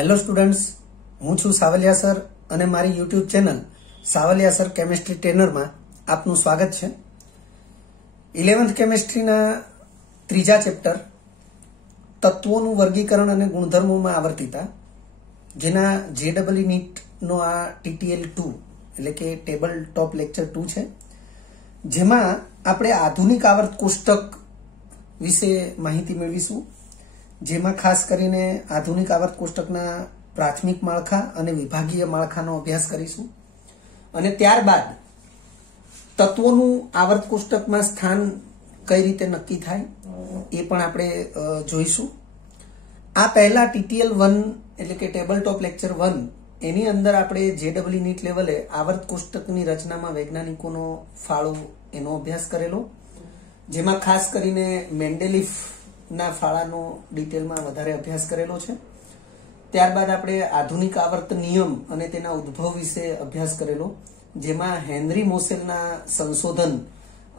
Hello students, હું છું Savaliya sir અને મારી YouTube channel Savaliya sir chemistry ટ્રેનરમાં આપનું સ્વાગત છે। 11th કેમિસ્ટ્રીના ત્રીજા ચેપ્ટર તત્વોનું વર્ગીકરણ અને ગુણધર્મોમાં આવર્તિતા, જેના જેડબલઈ નીટનો આ TTL 2 એટલે કે ટેબલ ટોપ લેક્ચર 2 છે, જેમાં આપણે આધુનિક આવર્ત કોષ્ટક વિશે માહિતી મેળવીશું। જેમાં ખાસ કરીને આધુનિક આવર્ત કોષ્ટકના પ્રાથમિક માળખા અને વિભાગીય માળખાનો અભ્યાસ કરીશું અને ત્યારબાદ તત્વોનું આવર્ત કોષ્ટકમાં સ્થાન કઈ રીતે નક્કી થાય એ પણ આપણે જોઈશું। આ પહેલા TTL 1 એટલે કે ટેબલ ટોપ લેક્ચર 1 એની અંદર આપણે જેડબલઈ નીટ લેવલે આવર્ત કોષ્ટકની રચનામાં વૈજ્ઞાનિકોનો ફાળો એનો અભ્યાસ કરેલો, જેમાં ખાસ કરીને મેન્ડેલિફ ના ફાળાનો ડિટેલમાં વધારે અભ્યાસ કરેલો છે। ત્યારબાદ આપણે આધુનિક આવર્ત નિયમ અને તેના ઉદ્ભવ વિશે અભ્યાસ કરેલો, જેમાં હેનરી મોસેલના સંશોધન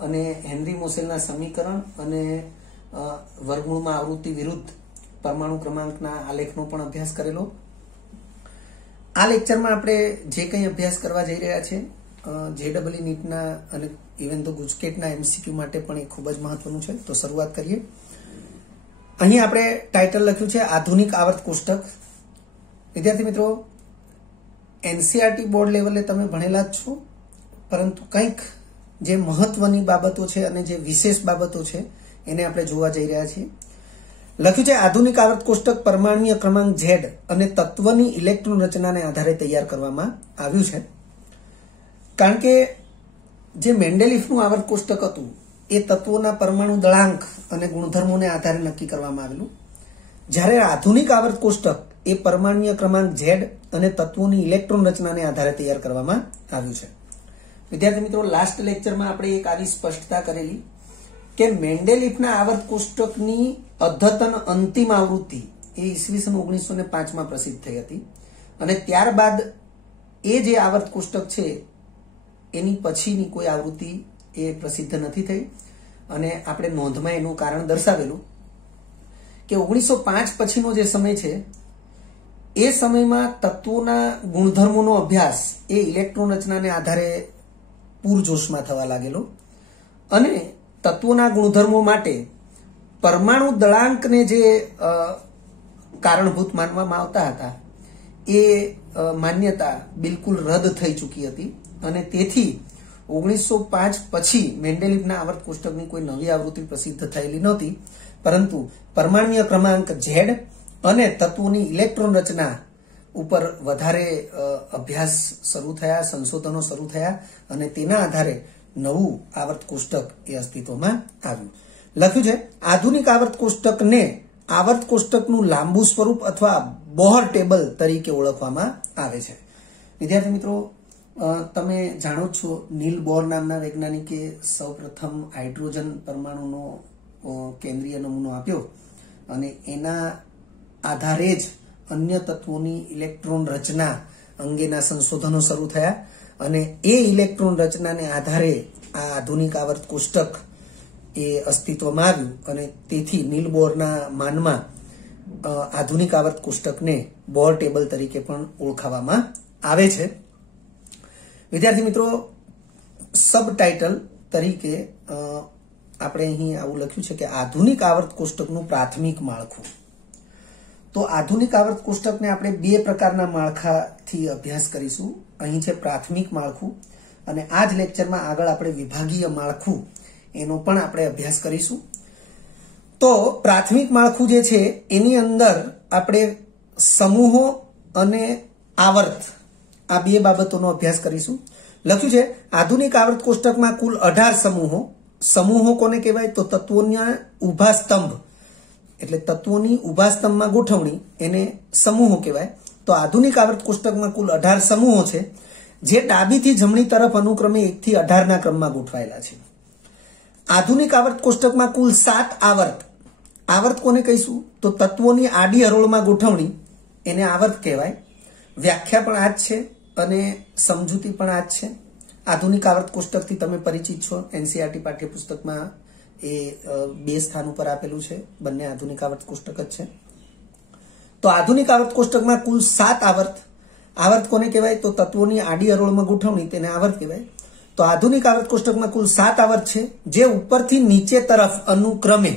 અને હેનરી મોસેલના સમીકરણ અને વર્ગમૂળમાં આવૃત્તિ વિરુદ્ધ પરમાણુ ક્રમાંકના આલેખનો પણ અભ્યાસ કરેલો। આ લેક્ચરમાં આપણે જે કંઈ અભ્યાસ કરવા જઈ રહ્યા છે જેડબલઈ નીટના અને ઇવન તો ગુજકેટના MCQ માટે પણ એ ખૂબ જ મહત્વનું છે। તો શરૂઆત કરીએ। અહીં આપણે ટાઇટલ લખ્યું છે આધુનિક આવર્ત કોષ્ટક। વિદ્યાર્થી મિત્રો, NCERT બોર્ડ લેવલે તમે ભણેલા જ છો, પરંતુ કંઈક જે મહત્વની બાબતો છે અને જે વિશેષ બાબતો છે એને આપણે જોવા જઈ રહ્યા છીએ। લખ્યું છે આધુનિક આવર્ત કોષ્ટક પરમાણ્વીય ક્રમાંક Z અને તત્વની ઇલેક્ટ્રોન રચનાને આધારે તૈયાર કરવામાં આવ્યું છે। કારણ કે જે મેન્ડેલિફનું આવર્ત કોષ્ટક હતું એ તત્વોના પરમાણુ દળાંક અને ગુણધર્મોને આધારે નક્કી કરવામાં આવેલું, જ્યારે આધુનિક આવર્ત કોષ્ટક એ પરમાણ્વીય ક્રમાંક Z અને તત્વોની ઇલેક્ટ્રોન રચનાને આધારે તૈયાર કરવામાં આવ્યું છે। વિદ્યાર્થી મિત્રો, લાસ્ટ લેક્ચરમાં આપણે એક આવી સ્પષ્ટતા કરેલી કે મેન્ડેલિફના આવર્ત કોષ્ટકની અદ્યતન અંતિમ આવૃત્તિ એ ઈસવીસન 1905માં પ્રસિદ્ધ થઈ હતી અને ત્યારબાદ એ જે આવર્ત કોષ્ટક છે એની પછીની કોઈ આવૃત્તિ એ પ્રસિદ્ધ નથી થઈ અને આપણે નોંધમાં એનું કારણ દર્શાવેલું કે 1905 પછીનો જે સમય છે એ સમયમાં તત્વોના ગુણધર્મોનો અભ્યાસ એ ઇલેક્ટ્રોન રચનાને આધારે પૂરજોશમાં થવા લાગેલો અને તત્વોના ગુણધર્મો માટે પરમાણુ દળાંકને જે કારણભૂત માનવામાં આવતા હતા એ માન્યતા બિલકુલ રદ થઈ ચૂકી હતી અને તેથી 1905 પછી મેન્ડેલિફના આવર્ત કોષ્ટકની કોઈ નવી આવૃત્તિ પ્રસિદ્ધ થયેલી નહોતી, પરંતુ પરમાણ્વીય ક્રમાંક Z અને તત્વોની ઇલેક્ટ્રોન રચના ઉપર વધારે અભ્યાસ શરૂ થયા, સંશોધનો શરૂ થયા અને તેના આધારે નવું આવર્ત કોષ્ટક એ અસ્તિત્વમાં આવ્યું। લખ્યું છે આધુનિક આવર્ત કોષ્ટકને આવર્ત કોષ્ટકનું લાંબુ સ્વરૂપ અથવા બોહર ટેબલ તરીકે ઓળખવામાં આવે છે। વિદ્યાર્થી મિત્રો, તમે જાણો છો નીલ બોર નામના વૈજ્ઞાનિકે સૌપ્રથમ હાઇડ્રોજન પરમાણુનો કેન્દ્રીય નમૂનો આપ્યો અને એના આધારે જ અન્ય તત્વોની ઇલેક્ટ્રોન રચના અંગેના સંશોધનો શરૂ થયા અને એ ઇલેક્ટ્રોન રચનાને આધારે આ આધુનિક આવર્ત કોષ્ટક એ અસ્તિત્વમાં આવ્યું અને તેથી નીલ બોરના માનમાં આધુનિક આવર્ત કોષ્ટકને બોર ટેબલ તરીકે પણ ઓળખાવવામાં આવે છે। વિદ્યાર્થી મિત્રો, સબ ટાઇટલ તરીકે આપણે અહીં આવું લખ્યું છે કે આધુનિક આવર્ત કોષ્ટકનું પ્રાથમિક માળખું। તો આધુનિક આવર્ત કોષ્ટકને આપણે બે પ્રકારના માળખાથી અભ્યાસ કરીશું। અહીં છે પ્રાથમિક માળખું અને આ જ લેક્ચરમાં આગળ આપણે વિભાગીય માળખું એનો પણ આપણે અભ્યાસ કરીશું। તો પ્રાથમિક માળખું જે છે એની અંદર આપણે સમૂહો અને આવર્ત આ બે બાબતોનો અભ્યાસ કરીશું। લખ્યું છે આધુનિક આવર્ત કોષ્ટકમાં કુલ 18 સમૂહો કોને કહેવાય? તો તત્વોના ઊભા સ્તંભ, એટલે તત્વોની ઊભા સ્તંભમાં ગોઠવણી એને સમૂહો કહેવાય। તો આધુનિક આવર્ત કોષ્ટકમાં કુલ 18 સમૂહો છે, જે ડાબીથી જમણી તરફ અનુક્રમે 1 થી 18 ના ક્રમમાં ગોઠવાયેલા છે। આધુનિક આવર્ત કોષ્ટકમાં કુલ 7 આવર્ત કોને કહીશું? તો તત્વોની આડી હરોળમાં ગોઠવણી એને આવર્ત કહેવાય। વ્યાખ્યા પણ આ જ છે અને સમજૂતી પણ આ જ છે। આધુનિક આવર્ત કોષ્ટકથી તમે પરિચિત છો, NCERT પાઠ્યપુસ્તકમાં એ 2 સ્થાન ઉપર આપેલું છે, બંને આધુનિક આવર્ત કોષ્ટક જ છે। तो आधुनिक आवर्त कोष्टक में कुल 7 आवर्त कोने कहेवाय तो तत्वोनी आडी हरोळमां गोठवणी तेने आवर्त कहेवाय। तो आधुनिक आवर्त कोष्टक में कुल 7 आवर्त छे जे उपरथी नीचे तरफ अनुक्रमे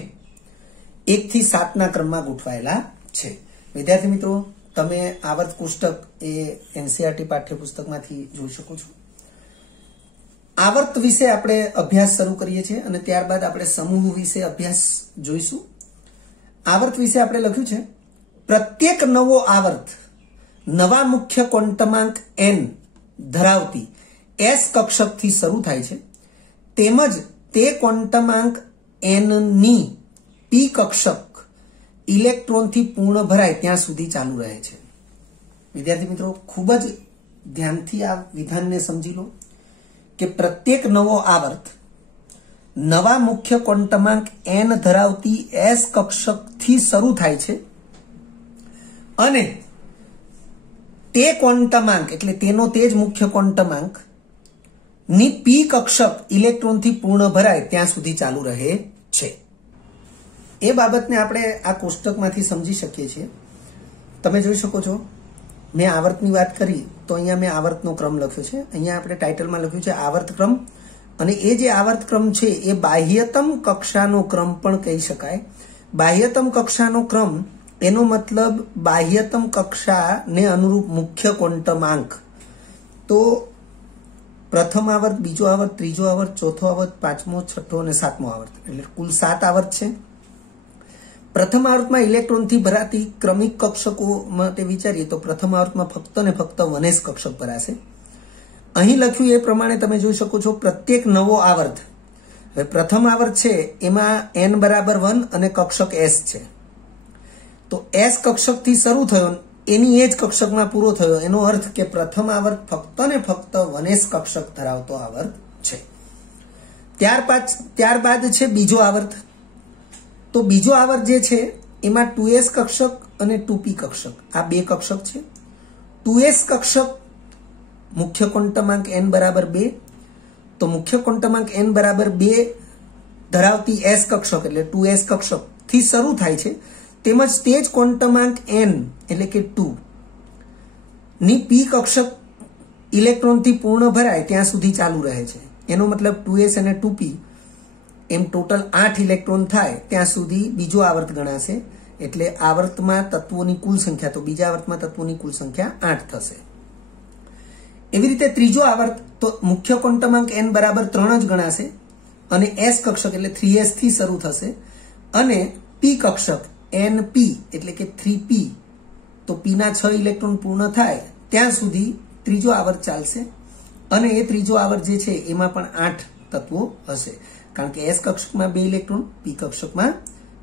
1 થી 7 ना क्रम में गोठवायेला छे। विद्यार्थी मित्रों, तमे आवर्त कोष्टक ए एनसीईआरटी पाठ्यपुस्तक मांथी जोई शको छो। आवर्त विषे आपणे अभ्यास शरू करीए छीए अने त्यारबाद आपणे समूह विषे अभ्यास जोईशुं। आवर्त विषे आपणे लख्युं छे प्रत्येक नवो आवर्त नवा मुख्य क्वोंटमांक n धरावती s कक्षक थी शरू थाय छे तेमज ते क्वोंटमांक n नी p कक्षक इलेक्ट्रॉन थी पूर्ण भराय त्यां सुधी चालू रहे छे। विद्यार्थी मित्रों, खूब ज ध्यानथी आ विधानने समजी लो कि प्रत्येक नवो आवर्त नवा मुख्य क्वोंटमांक n धरावती s कक्षक थी शरू थाय छे अने ते क्वोंटमांक एटले तेनो तेज मुख्य क्वोंटमांक नी p कक्षक इलेक्ट्रॉन थी पूर्ण भराय त्यां सुधी चालू रहे छे। ए बाबतने आपणे आ कोष्टकमांथी समजी शकीए छीए। तमे जोई शको छो मैं आवर्तनी वात करी तो अहींया मैं आवर्तनो क्रम लख्यो छे। अहींया आपणे टाइटलमां लख्युं छे आवर्त क्रम अने ए जे आवर्त क्रम छे ए बाह्यतम कक्षानो क्रम पण कही शकाय। बाह्यतम कक्षानो क्रम एनो मतलब बाह्यतम कक्षा ने अनुरूप मुख्य क्वोंटमांक। तो प्रथम आवर्त, बीजो आवर्त, त्रीजो आवर्त, चौथो आवर्त, पांचमो, छठो और सातमो आवर्त एटले कुल 7 आवर्त छे। प्रथम आवर्त में इलेक्ट्रॉन थी भराती क्रमिक कक्षको माटे विचारीए तो प्रथम आवर्त में फक्त ने फक्त 1s कक्षक भराशे। अहीं लख्युं ए प्रमाणे तमे जोई शको छो प्रत्येक नवो आवर्त, हवे प्रथम आवर्त छे एमां n बराबर 1 अने कक्षक s छे तो s कक्षक थी शरू थयो एनी एज कक्षक में पूरो थयो एनो अर्थ के प्रथम आवर्त फक्त ने फक्त 1s कक्षक धरावतो आवर्त छे। त्यारबाद छे बीजो आवर्त। तो बीजो आवर्त जे छे एमां 2s कक्षक अने 2p कक्षक आ बे कक्षक छे। 2s कक्षक मुख्य क्वोंटमांक n बराबर 2 तो मुख्य क्वोंटमांक n बराबर 2 धरावती s कक्षक एटले 2s कक्षक थी शरू थाय छे तेमज तेज क्वोंटमांक n एटले के 2 नी p कक्षक इलेक्ट्रॉन थी पूर्ण भराय त्यां सुधी चालू रहे छे। एनो मतलब 2s अने 2p एम टोटल 8 इलेक्ट्रॉन थाय त्यां सुधी बीजो आवर्त गणाशे एटले आवर्तमां तत्वोनी कुल संख्या तो बीजा आवर्तमां तत्वोनी कुल संख्या 8 थशे। एवी रीते त्रीजो आवर्त तो मुख्य क्वोंटमांक n बराबर 3 ज गणाशे अने s कक्षक एटले 3s थी शरू थशे अने p कक्षक np एटले के 3p तो p ना 6 इलेक्ट्रॉन पूर्ण थाय त्यां सुधी त्रीजो आवर्त चालशे अने ए त्रीजो आवर्त जे छे एमां पण 8 तत्वो हशे कारण के s कक्षक में 2 इलेक्ट्रॉन p कक्षक में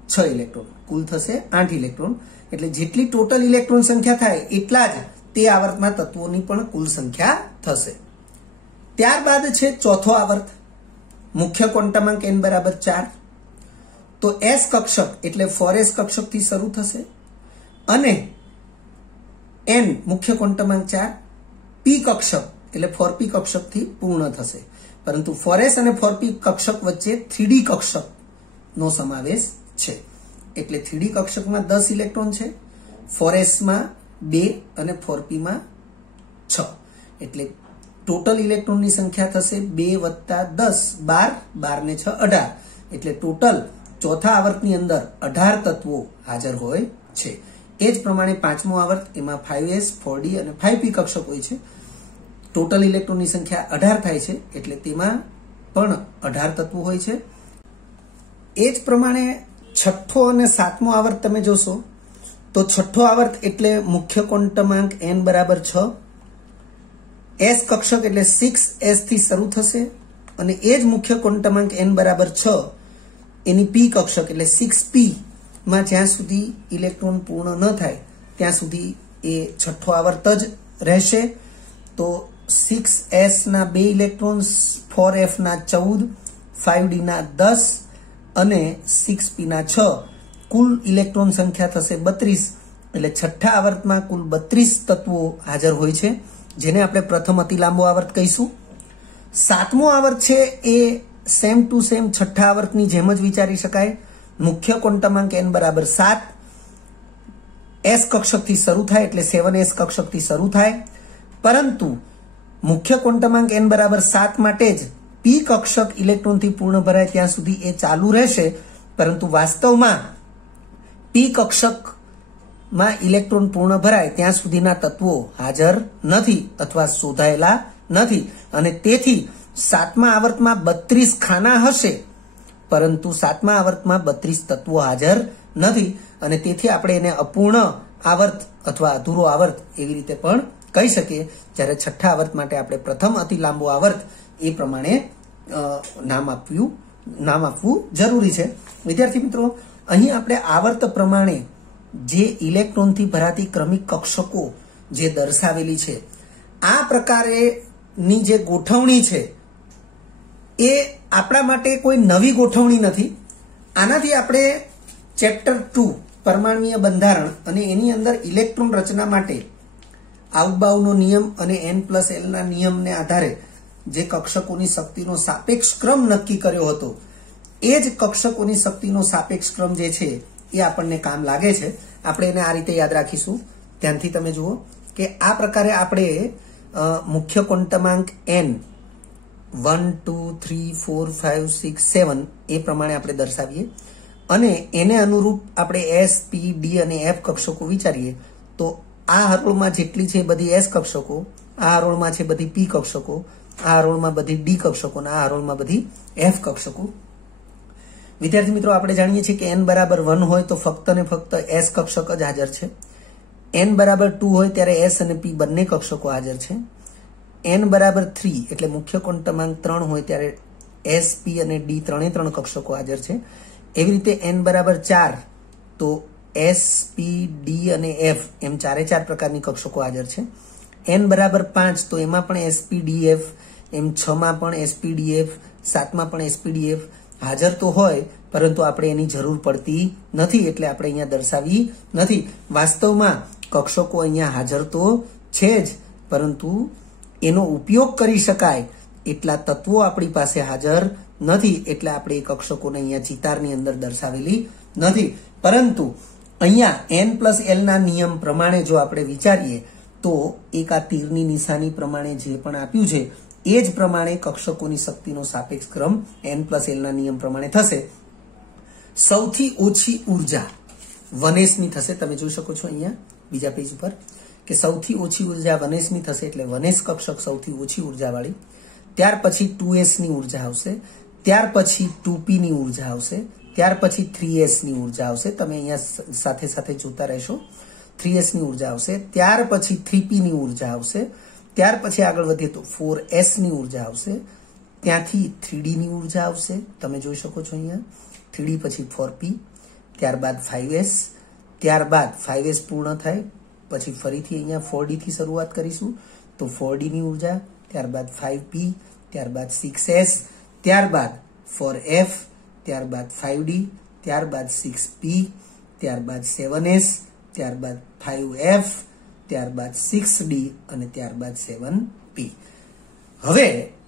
6 इलेक्ट्रॉन कुल थशे 8 इलेक्ट्रॉन एटले जेटली टोटल इलेक्ट्रॉन संख्या थाय एटला ज ते आवर्तमां तत्वोनी पण कुल संख्या थशे। त्यारबाद छे चौथो आवर्त मुख्य क्वोंटमांक n बराबर 4 तो s कक्षक एटले 4s कक्षक थी शरू थशे अने n मुख्य क्वोंटमांक 4 p कक्षक एटले 4p कक्षक थी पूर्ण थशे परंतु 4s અને 4p कक्षक वच्चे 3d कक्षक नो समावेश छे एटले 3d कक्षक में 10 इलेक्ट्रॉन छे 4s में 2 અને 4p में 6 एटले टोटल इलेक्ट्रॉन नी संख्या थशे 2 + 10 12 12 ने 6 18 एटले टोटल चौथा आवर्त नी अंदर 18 तत्वो हाजर होय छे। एज प्रमाणे पांचमो आवर्त एमां 5s 4d અને 5p कक्षक होय छे। टोटल इलेक्ट्रॉन की संख्या 18 थाय छे एटले तेमां पण 18 तत्वो होय छे। एज प्रमाणे छठ्ठो अने सातमो आवर्त तमे जोशो तो छठ्ठो आवर्त एटले मुख्य क्वोंटमांक n बराबर 6 s कक्षक एटले 6s थी शरू थशे अने एज मुख्य क्वोंटमांक n बराबर 6 एनी p कक्षक एटले 6p मां ज्यां सुधी इलेक्ट्रॉन पूर्ण न थाय त्यां सुधी ए छठ्ठो आवर्त ज रहेशे। तो 6s ना 2 इलेक्ट्रॉन्स 4f ना 14 5d ना 10 અને 6p ના 6 કુલ ઇલેક્ટ્રોન સંખ્યા થશે 32 એટલે છઠ્ઠા આવર્તમાં કુલ 32 તત્વો હાજર હોય છે જેને આપણે પ્રથમ અતિ લાંબો આવર્ત કહીશું। સાતમો આવર્ત છે એ સેમ ટુ સેમ છઠ્ઠા આવર્તની જેમ જ વિચારી શકાય। મુખ્ય ક્વોન્ટમાંક n બરાબર 7 એસ કક્ષકથી શરૂ થાય એટલે 7s કક્ષકથી શરૂ થાય, પરંતુ મુખ્ય ક્વોન્ટમાંક n બરાબર 7 માટે જ p કક્ષક ઇલેક્ટ્રોનથી પૂર્ણ ભરાય ત્યાં સુધી એ ચાલુ રહેશે, પરંતુ વાસ્તવમાં p કક્ષકમાં ઇલેક્ટ્રોન પૂર્ણ ભરાય ત્યાં સુધીના તત્વો હાજર નથી અથવા શોધાયેલા નથી, અને તેથી 7મા આવર્તમાં 32 ખાના હશે, પરંતુ 7મા આવર્તમાં 32 તત્વો હાજર નથી, અને તેથી આપણે એને અપૂર્ણ આવર્ત અથવા અધૂરો આવર્ત એવી રીતે પણ કહી શકીએ. જ્યારે છઠ્ઠા આવર્ત માટે આપણે પ્રથમ અતિ લાંબો આવર્ત એ પ્રમાણે નામ આપવું જરૂરી છે. વિદ્યાર્થી મિત્રો, અહીં આપણે આવર્ત પ્રમાણે જે ઇલેક્ટ્રોનથી ભરાતી ક્રમિક કક્ષકો જે દર્શાવેલી છે, આ પ્રકારેની જે ગોઠવણી છે એ આપણા માટે કોઈ નવી ગોઠવણી નથી. આનાથી આપણે ચેપ્ટર 2 પરમાણ્વીય બંધારણ અને એની અંદર ઇલેક્ટ્રોન રચના માટે આઉટબાઉનો નિયમ અને n+l ના નિયમને આધારે જે કક્ષકોની શક્તિનો સાપેક્ષ ક્રમ નક્કી કર્યો હતો, એ જ કક્ષકોની શક્તિનો સાપેક્ષ ક્રમ જે છે એ આપણને કામ લાગે છે. આપણે એને આ રીતે યાદ રાખીશું. ધ્યાનથી તમે જુઓ કે આ પ્રકારે આપણે મુખ્ય ક્વોન્ટમાંક n 1 2 3 4 5 6 7 એ પ્રમાણે આપણે દર્શાવીએ, અને એને અનુરૂપ આપણે s p d અને f કક્ષકો વિચારીએ તો આ હરોળમાં જેટલી છે બધી s કક્ષકો, આ હરોળમાં છે બધી p કક્ષકો, આ હરોળમાં બધી d કક્ષકો, અને આ હરોળમાં બધી f કક્ષકો. વિદ્યાર્થી મિત્રો, આપણે જાણીએ છીએ કે n બરાબર 1 હોય તો ફક્ત ને ફક્ત s કક્ષક જ હાજર છે. n બરાબર 2 હોય ત્યારે s અને p બંને કક્ષકો હાજર છે. n બરાબર 3 એટલે મુખ્ય ક્વોન્ટમાંક 3 હોય ત્યારે s p અને d ત્રણે ત્રણ કક્ષકો હાજર છે. એવી રીતે n બરાબર 4 તો s p d અને f એમ ચારે ચાર પ્રકારની કક્ષકો હાજર છે. n બરાબર 5 તો એમાં પણ s p d f, એમ 6 માં પણ s p d f, 7 માં પણ s p d f હાજર તો હોય, પરંતુ આપણે એની જરૂર પડતી નથી, એટલે આપણે અહીંયા દર્શાવી નથી. વાસ્તવમાં કક્ષકો અહીંયા હાજર તો છે જ, પરંતુ એનો ઉપયોગ કરી શકાય એટલા તત્વો આપણી પાસે હાજર નથી, એટલે આપણે એ કક્ષકોને અહીંયા ચિતારની અંદર દર્શાવેલી નથી. પરંતુ અહીંયા n+l ના નિયમ પ્રમાણે જો આપણે વિચારીએ તો એક આ તીરની નિશાની પ્રમાણે જે પણ આપ્યું છે એ જ પ્રમાણે કક્ષકોની શક્તિનો સાપેક્ષ ક્રમ n+l ના નિયમ પ્રમાણે થશે. સૌથી ઓછી ઉર્જા 1s ની થશે. તમે જોઈ શકો છો અહીંયા બીજા પેજ ઉપર કે સૌથી ઓછી ઉર્જા 1s ની થશે, એટલે 1s કક્ષક સૌથી ઓછી ઉર્જાવાળી. ત્યાર પછી 2s ની ઉર્જા આવશે, ત્યાર પછી 2p ની ઉર્જા આવશે, ત્યાર પછી 3s ની ઉર્જા આવશે. તમે અહીંયા સાથે સાથે જોતા રહેશો. 3s ની ઉર્જા આવશે, ત્યાર પછી 3p ની ઉર્જા આવશે, ત્યાર પછી આગળ વધીએ તો 4s ની ઉર્જા આવશે, ત્યાંથી 3d ની ઉર્જા આવશે. તમે જોઈ શકો છો અહીંયા 3d પછી 4p, ત્યારબાદ 5s, ત્યારબાદ 5s પૂર્ણ થાય પછી ફરીથી અહીંયા 4d થી શરૂઆત કરીશું તો 4d ની ઉર્જા, ત્યારબાદ 5p, ત્યારબાદ 6s, ત્યારબાદ 4f, ત્યારબાદ 5d, ત્યારબાદ 6p, ત્યારબાદ 7s, ત્યારબાદ 5f, ત્યારબાદ 6d અને ત્યારબાદ 7p. હવે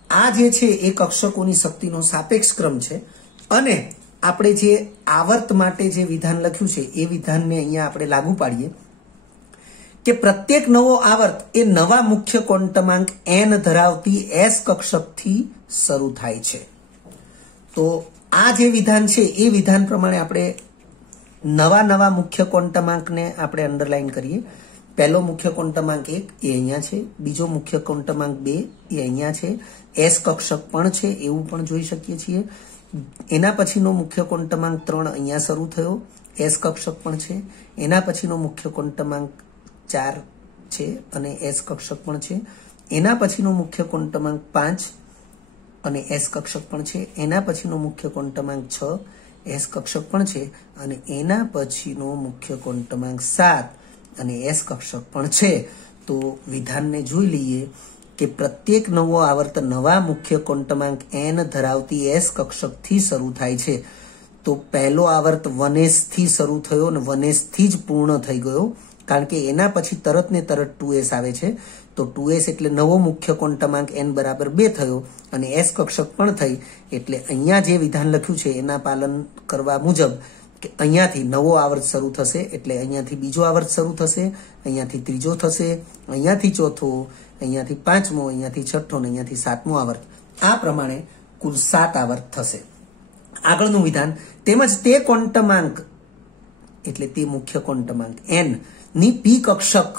આ જે છે એ કક્ષકોની શક્તિનો સાપેક્ષ ક્રમ છે, અને આપણે જે આવર્ત માટે જે વિધાન લખ્યું છે એ વિધાનને અહીંયા આપણે લાગુ પાડીએ કે પ્રત્યેક નવો આવર્ત એ નવા મુખ્ય ક્વોન્ટમાંક n ધરાવતી s કક્ષકથી શરૂ થાય છે. તો આ જે વિધાન છે એ વિધાન પ્રમાણે આપણે નવા મુખ્ય ક્વોન્ટમાંકને આપણે અંડરલાઈન કરીએ. પહેલો મુખ્ય ક્વોન્ટમાંક 1 એ અહીંયા છે, બીજો મુખ્ય ક્વોન્ટમાંક 2 એ અહીંયા છે, s કક્ષક પણ છે એવું પણ જોઈ શકીએ છીએ. એના પછીનો મુખ્ય ક્વોન્ટમાંક 3 અહીંયા શરૂ થયો, s કક્ષક પણ છે. એના પછીનો મુખ્ય ક્વોન્ટમાંક 4 છે અને s કક્ષક પણ છે. એના પછીનો મુખ્ય ક્વોન્ટમાંક 5 અને s કક્ષક પણ છે. એના પછીનો મુખ્ય ક્વોન્ટમાંક 6 s કક્ષક પણ છે, અને એના પછીનો મુખ્ય ક્વોન્ટમાંક 7 અને s કક્ષક પણ છે. તો વિધાનને જોઈ લઈએ કે પ્રત્યેક નવો આવર્ત નવા મુખ્ય ક્વોન્ટમાંક n ધરાવતી s કક્ષકથી શરૂ થાય છે. તો પહેલો આવર્ત 1s થી શરૂ થયો અને 1s થી જ પૂર્ણ થઈ ગયો, કારણ કે એના પછી તરત ને તરત 2s આવે છે. તો 2s એટલે નવો મુખ્ય ક્વોન્ટમાંક n બરાબર 2 થયો અને s કક્ષક પણ થઈ. એટલે અહીંયા જે વિધાન લખ્યું છે એના પાલન કરવા મુજબ કે અહીંયાથી નવો આવર્ત શરૂ થશે, એટલે અહીંયાથી બીજો આવર્ત શરૂ થશે, અહીંયાથી ત્રીજો થશે, અહીંયાથી ચોથો, અહીંયાથી પાંચમો, અહીંયાથી છઠ્ઠો અને અહીંયાથી સાતમો આવર્ત. આ પ્રમાણે કુલ 7 આવર્ત થશે. આગળનું વિધાન, તેમજ તે ક્વોન્ટમાંક એટલે તે મુખ્ય ક્વોન્ટમાંક n ની p કક્ષક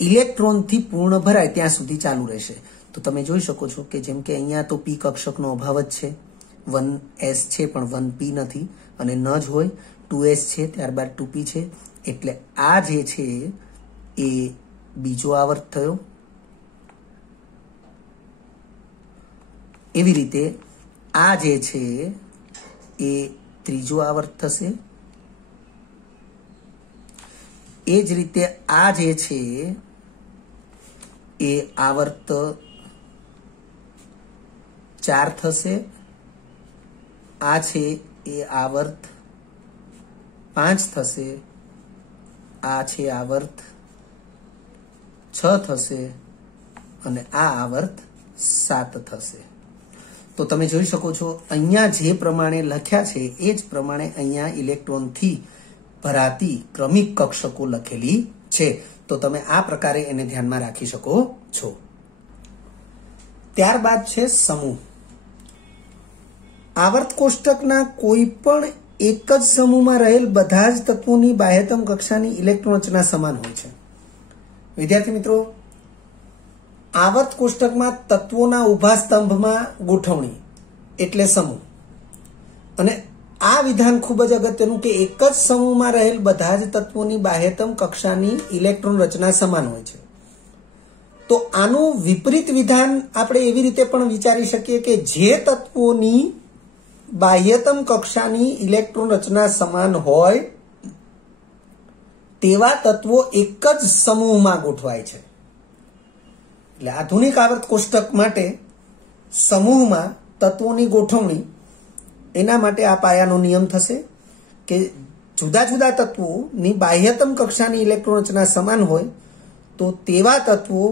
ઇલેક્ટ્રોનથી પૂર્ણ ભરાય ત્યાં સુધી ચાલુ રહેશે. તો તમે જોઈ શકો છો કે જેમ કે અહીંયા તો p કક્ષકનો અભાવ જ છે, 1s છે પણ 1p નથી, અને ન જ હોય 2s છે, ત્યારબાદ 2p છે, એટલે આ જે છે એ બીજો આવર્ત થયો. એવી રીતે આ જે છે એ ત્રીજો આવર્ત થશે. એ જ રીતે આ જે છે એ આવર્ત 4 થશે. આ છે એ આવર્ત 5 થશે. આ છે આવર્ત 6 થશે અને આ આવર્ત 7 થશે. તો તમે જોઈ શકો છો અહીંયા જે પ્રમાણે લખ્યા છે એ જ પ્રમાણે અહીંયા ઇલેક્ટ્રોનથી ભરાતી ક્રમિક કક્ષકો લખેલી છે. તો તમે આ પ્રકારે એને ધ્યાનમાં રાખી શકો છો. ત્યારબાદ છે સમૂહ. આવર્ત કોષ્ટકના કોઈ પણ એક જ સમૂહમાં રહેલ બધા જ તત્વોની બાહ્યતમ કક્ષાની ઇલેક્ટ્રોન રચના સમાન હોય છે. વિદ્યાર્થી મિત્રો, આવર્ત કોષ્ટકમાં તત્વોના ઊભા સ્તંભમાં ગોઠવણી એટલે સમૂહ. અને આ વિધાન ખૂબ જ અગત્યનું કે એક જ સમૂહમાં રહેલ બધા જ તત્વોની બાહ્યતમ કક્ષાની ઇલેક્ટ્રોન રચના સમાન હોય છે. તો આનું વિપરીત વિધાન આપણે એવી રીતે પણ વિચારી શકીએ કે જે તત્વોની બાહ્યતમ કક્ષાની ઇલેક્ટ્રોન રચના સમાન હોય તેવા તત્વો એક જ સમૂહમાં ગોઠવાય છે. એટલે આધુનિક આવર્ત કોષ્ટક માટે સમૂહમાં તત્વોની ગોઠવણી એના માટે આ પાયાનો નિયમ થશે કે જુદા જુદા તત્વોની બાહ્યતમ કક્ષાની ઇલેક્ટ્રોન રચના સમાન હોય તો તેવા તત્વો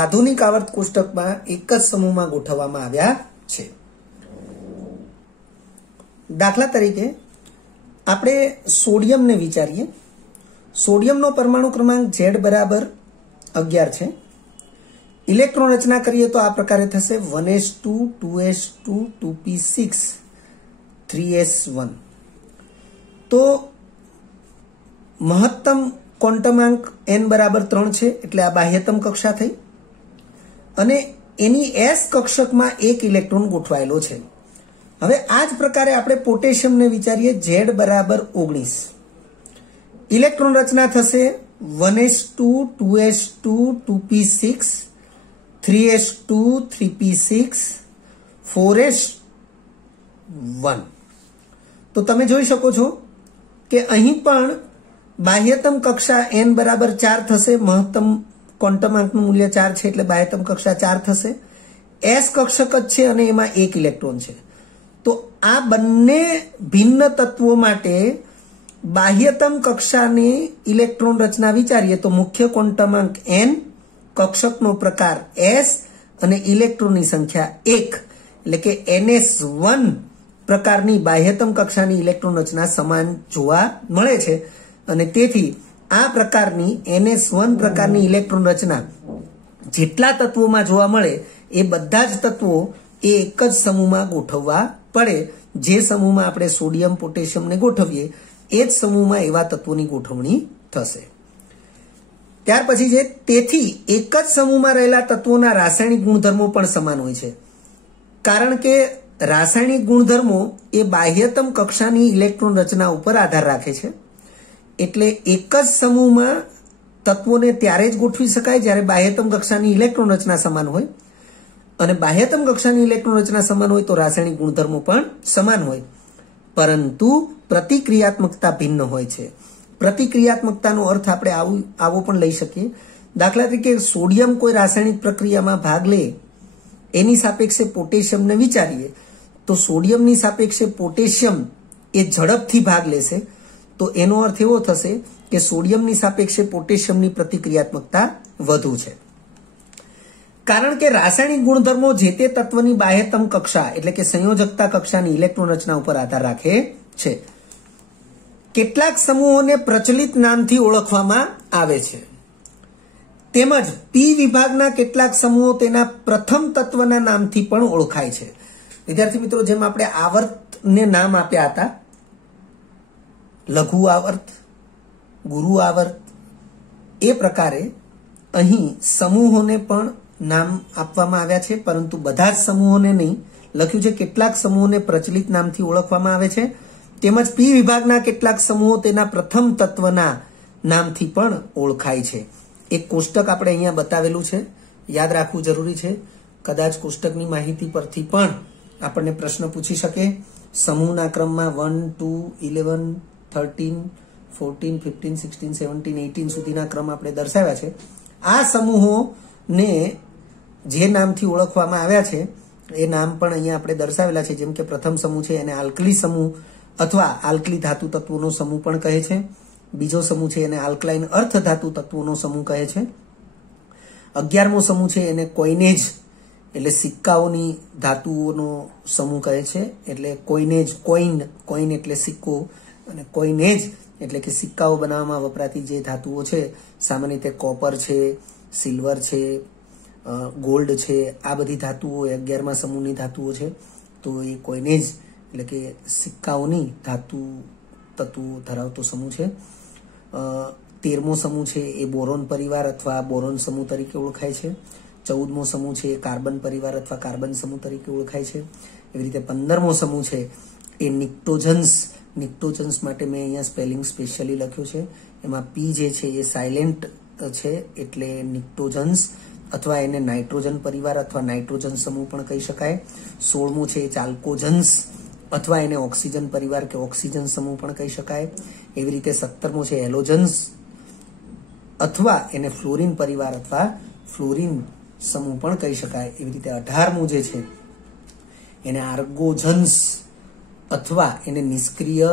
આધુનિક આવર્ત કોષ્ટકમાં એક જ સમૂહમાં ગોઠવવામાં આવ્યા છે. દાખલા તરીકે આપણે સોડિયમને વિચારીએ. સોડિયમનો પરમાણુ ક્રમાંક Z બરાબર 11 છે. ઇલેક્ટ્રોન રચના કરીએ તો આ પ્રકારે થશે 1s2 2s2 2p6 3s1. તો મહત્તમ ક્વોન્ટમાંક n બરાબર 3 છે, એટલે આ બાહ્યતમ કક્ષા થઈ અને એની s કક્ષકમાં એક ઇલેક્ટ્રોન ગોઠવાયેલો છે. હવે આ જ પ્રકારે આપણે પોટેશિયમને વિચારીએ. Z બરાબર 19. ઇલેક્ટ્રોન રચના થશે 1s2 2s2 2p6 3s2 3p6 4s1. તો તમે જોઈ શકો છો કે અહીં પણ બાહ્યતમ કક્ષા n બરાબર 4 થશે. મહત્તમ ક્વોન્ટમાંકનું મૂલ્ય 4 છે એટલે બાહ્યતમ કક્ષા 4 થશે. s કક્ષક જ છે અને એમાં એક ઇલેક્ટ્રોન છે. તો આ બંને ભિન્ન તત્વો માટે બાહ્યતમ કક્ષાની ઇલેક્ટ્રોન રચના વિચારીએ તો મુખ્ય ક્વોન્ટમાંક n, કક્ષકનો પ્રકાર s અને ઇલેક્ટ્રોનની સંખ્યા 1 એટલે કે ns1 પ્રકારની બાહ્યતમ કક્ષાની ઇલેક્ટ્રોન રચના સમાન જોવા મળે છે. અને તેથી આ પ્રકારની ns1 પ્રકારની ઇલેક્ટ્રોન રચના જેટલા તત્વોમાં જોવા મળે એ બધા જ તત્વો એ એક જ સમૂહમાં ગોઠવવા પડે. જે સમૂહમાં આપણે સોડિયમ પોટેશિયમને ગોઠવીએ એ જ સમૂહમાં એવા તત્વોની ગોઠવણી થશે. ત્યાર પછી છે તેથી એક જ સમૂહમાં રહેલા તત્વોના રાસાયણિક ગુણધર્મો પણ સમાન હોય છે. કારણ કે રાસાયણિક ગુણધર્મો એ બાહ્યતમ કક્ષાની ઇલેક્ટ્રોન રચના ઉપર આધાર રાખે છે. એટલે એક જ સમૂહમાં તત્વોને ત્યારે જ ગોઠવી શકાય જ્યારે બાહ્યતમ કક્ષાની ઇલેક્ટ્રોન રચના સમાન હોય. અને બાહ્યતમ કક્ષાની ઇલેક્ટ્રોન રચના સમાન હોય તો રાસાયણિક ગુણધર્મો પણ સમાન હોય, પરંતુ પ્રતિક્રિયાત્મકતા ભિન્ન હોય છે. પ્રતિક્રિયાત્મકતાનો અર્થ આપણે આવો પણ લઈ શકીએ. દાખલા તરીકે સોડિયમ કોઈ રાસાયણિક પ્રક્રિયામાં ભાગ લે એની સાપેક્ષે પોટેશિયમને વિચારીએ તો સોડિયમની સાપેક્ષે પોટેશિયમ એ ઝડપથી ભાગ લેશે. તો એનો અર્થ એવો થશે કે સોડિયમની સાપેક્ષે પોટેશિયમની પ્રતિક્રિયાત્મકતા વધુ છે. કારણ કે રાસાયણિક ગુણધર્મો જે તે તત્વની બાહ્યતમ કક્ષા એટલે કે સંયોજકતા કક્ષાની ઇલેક્ટ્રોન રચના ઉપર આધાર રાખે છે. કેટલાક સમૂહોને પ્રચલિત નામથી ઓળખવામાં આવે છે, તેમજ પી વિભાગના કેટલાક સમૂહો તેના પ્રથમ તત્વના નામથી પણ ઓળખાય છે. વિદ્યાર્થી મિત્રો, જેમ આપણે આવર્તને નામ આપ્યા હતા, લઘુ આવર્ત, ગુરુ આવર્ત, એ પ્રકારે અહીં સમૂહોને પણ નામ આપવામાં આવ્યા છે, પરંતુ બધા જ સમૂહોને નહીં. લખ્યું છે કેટલાક સમૂહોને પ્રચલિત નામથી ઓળખવામાં આવે છે, તેમજ પી વિભાગના કેટલાક સમૂહો તેના પ્રથમ તત્વના નામથી પણ ઓળખાય છે. એક કોષ્ટક આપણે અહીંયા બતાવેલું છે, યાદ રાખવું જરૂરી છે. કદાચ કોષ્ટકની માહિતી પરથી પણ આપણને પ્રશ્ન પૂછી શકે. સમૂહના ક્રમમાં 1, 2, 11, 13, 14, 15, 16, 17, 18 સુધીના ક્રમ આપણે દર્શાવ્યા છે. આ સમૂહોને જે નામથી ઓળખવામાં આવ્યા છે એ નામ પણ અહીંયા આપણે દર્શાવેલા છે. જેમ કે પ્રથમ સમૂહ છે એને આલ્કલી સમૂહ અથવા આલ્કલી ધાતુ તત્વોનો સમૂહ પણ કહે છે. બીજો સમૂહ છે એને આલ્કલાઇન અર્થ ધાતુ તત્વોનો સમૂહ કહે છે. 11મો સમૂહ છે એને કોઇનેજ એટલે સિક્કાઓની ધાતુઓનો સમૂહ કહે છે. એટલે કોઇનેજ, કોઇન એટલે સિક્કો, અને કોઇનેજ એટલે કે સિક્કાઓ બનાવવામાં વપરાતી જે ધાતુઓ છે, સામાન્ય રીતે કોપર છે, સિલ્વર છે, ગોલ્ડ છે, આ બધી ધાતુઓ 11મા સમૂહની ધાતુઓ છે. તો એ કોઇનેજ એટલે કે સિક્કાઓની ધાતુ તત્વો ધરાવતો સમૂહ છે. 13મો સમૂહ છે એ બોરોન પરિવાર અથવા બોરોન સમૂહ તરીકે ઓળખાય છે. 14મો સમૂહ છે એ કાર્બન પરિવાર અથવા કાર્બન સમૂહ તરીકે ઓળખાય છે. એવી રીતે 15મો સમૂહ છે એ નિક્ટોજન્સ માટે મેં અહીંયા સ્પેલિંગ સ્પેશિયલી લખ્યું છે. એમાં પી જે છે એ સાયલેન્ટ છે એટલે નિક્ટોજન્સ, અથવા એને નાઇટ્રોજન પરિવાર અથવા નાઇટ્રોજન સમૂહ પણ કહી શકાય. 16મો છે એ ચાલ્કોજન્સ અથવા એને ઓક્સિજન પરિવાર કે ઓક્સિજન સમૂહ પણ કહી શકાય. એવી રીતે 17મો છે હેલોજન્સ અથવા એને ફ્લોરિન પરિવાર અથવા ફ્લોરિન સમૂહ પણ કહી શકાય. એવી રીતે 18મું જે છે એને આર્ગોજન્સ અથવા એને નિષ્ક્રિય,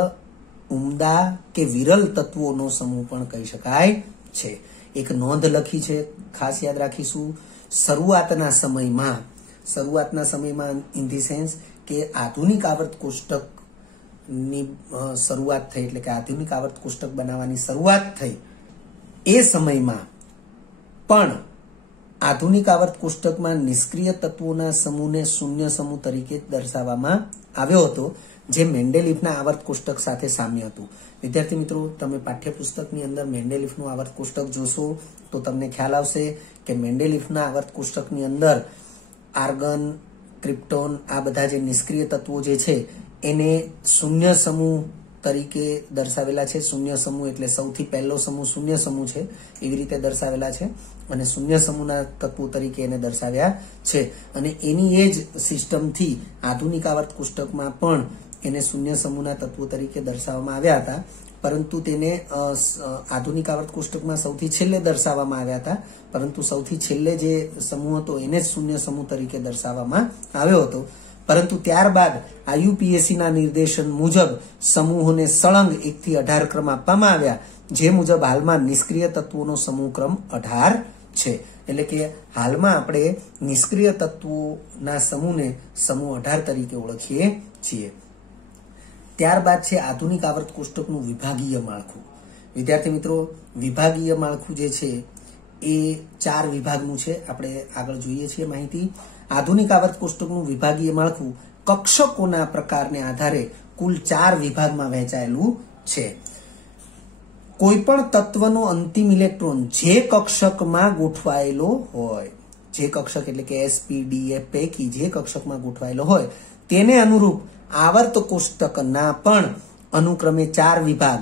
ઉમદા કે વિરલ તત્વોનો સમૂહ પણ કહી શકાય છે. એક નોંધ લખી છે, ખાસ યાદ રાખીશું. શરૂઆતના સમયમાં ઇન ધી સેન્સ કે આધુનિક આવર્ત કોષ્ટકની શરૂઆત થઈ, એટલે કે આધુનિક આવર્ત કોષ્ટક બનાવવાની શરૂઆત થઈ એ સમયમાં પણ આધુનિક આવર્ત કોષ્ટકમાં નિષ્ક્રિય તત્વોના સમૂહને શૂન્ય સમૂહ તરીકે દર્શાવવામાં આવ્યો હતો, જે મેન્ડેલિફના આવર્ત કોષ્ટક સાથે સામ્ય હતું. વિદ્યાર્થી મિત્રો, તમે પાઠ્યપુસ્તકની અંદર મેન્ડેલિફનું આવર્ત કોષ્ટક જોશો તો તમને ખ્યાલ આવશે કે મેન્ડેલિફના આવર્ત કોષ્ટકની અંદર આર્ગન, ક્રિપ્ટોન, આ બધા જે નિષ્ક્રિય તત્વો જે છે એને શૂન્ય સમૂહ તરીકે દર્શાવેલા છે. શૂન્ય સમૂહ એટલે સૌથી પહેલો સમૂહ શૂન્ય સમૂહ છે, એવી રીતે દર્શાવેલા છે, અને શૂન્ય સમૂહના તત્વો તરીકે એને દર્શાવ્યા છે. અને એની એ જ સિસ્ટમથી આધુનિક આવર્ત કોષ્ટકમાં પણ એને શૂન્ય સમૂહના તત્વો તરીકે દર્શાવવામાં આવ્યા હતા, પરંતુ તેને આધુનિક આવર્ત કોષ્ટકમાં સૌથી છેલ્લે દર્શાવવામાં આવ્યા હતા, પરંતુ સૌથી છેલ્લે જે સમૂહ હતો એને જ શૂન્ય સમૂહ તરીકે દર્શાવવામાં આવ્યો હતો. પરંતુ ત્યારબાદ IUPACના નિર્દેશન મુજબ સમૂહોને સળંગ 1 થી 18 ક્રમ આપવામાં આવ્યા, જે મુજબ હાલમાં નિષ્ક્રિય તત્વોનો સમૂહ ક્રમ 18 છે. એટલે કે હાલમાં આપણે નિષ્ક્રિય તત્વોના સમૂહને સમૂહ 18 તરીકે ઓળખીએ છીએ. ત્યારબાદ છે આધુનિક આવર્ત કોષ્ટકનું વિભાગીય માળખું. વિદ્યાર્થી મિત્રો, વિભાગીય માળખું જે છે એ 4 વિભાગનું છે. આપણે આગળ જોઈએ છીએ માહિતી. આધુનિક આવર્ત કોષ્ટકનું વિભાગીય માળખું કક્ષકોના પ્રકારને આધારે કુલ 4 વિભાગમાં વહેંચાયેલું છે. કોઈ પણ તત્વનો અંતિમ ઇલેક્ટ્રોન જે કક્ષકમાં ગોઠવાયેલો હોય, જે કક્ષક એટલે કે S, P, D, F પૈકી જે કક્ષકમાં ગોઠવાયેલો હોય તેને અનુરૂપ આવર્ત કોષ્ટકના પણ અનુક્રમે 4 વિભાગ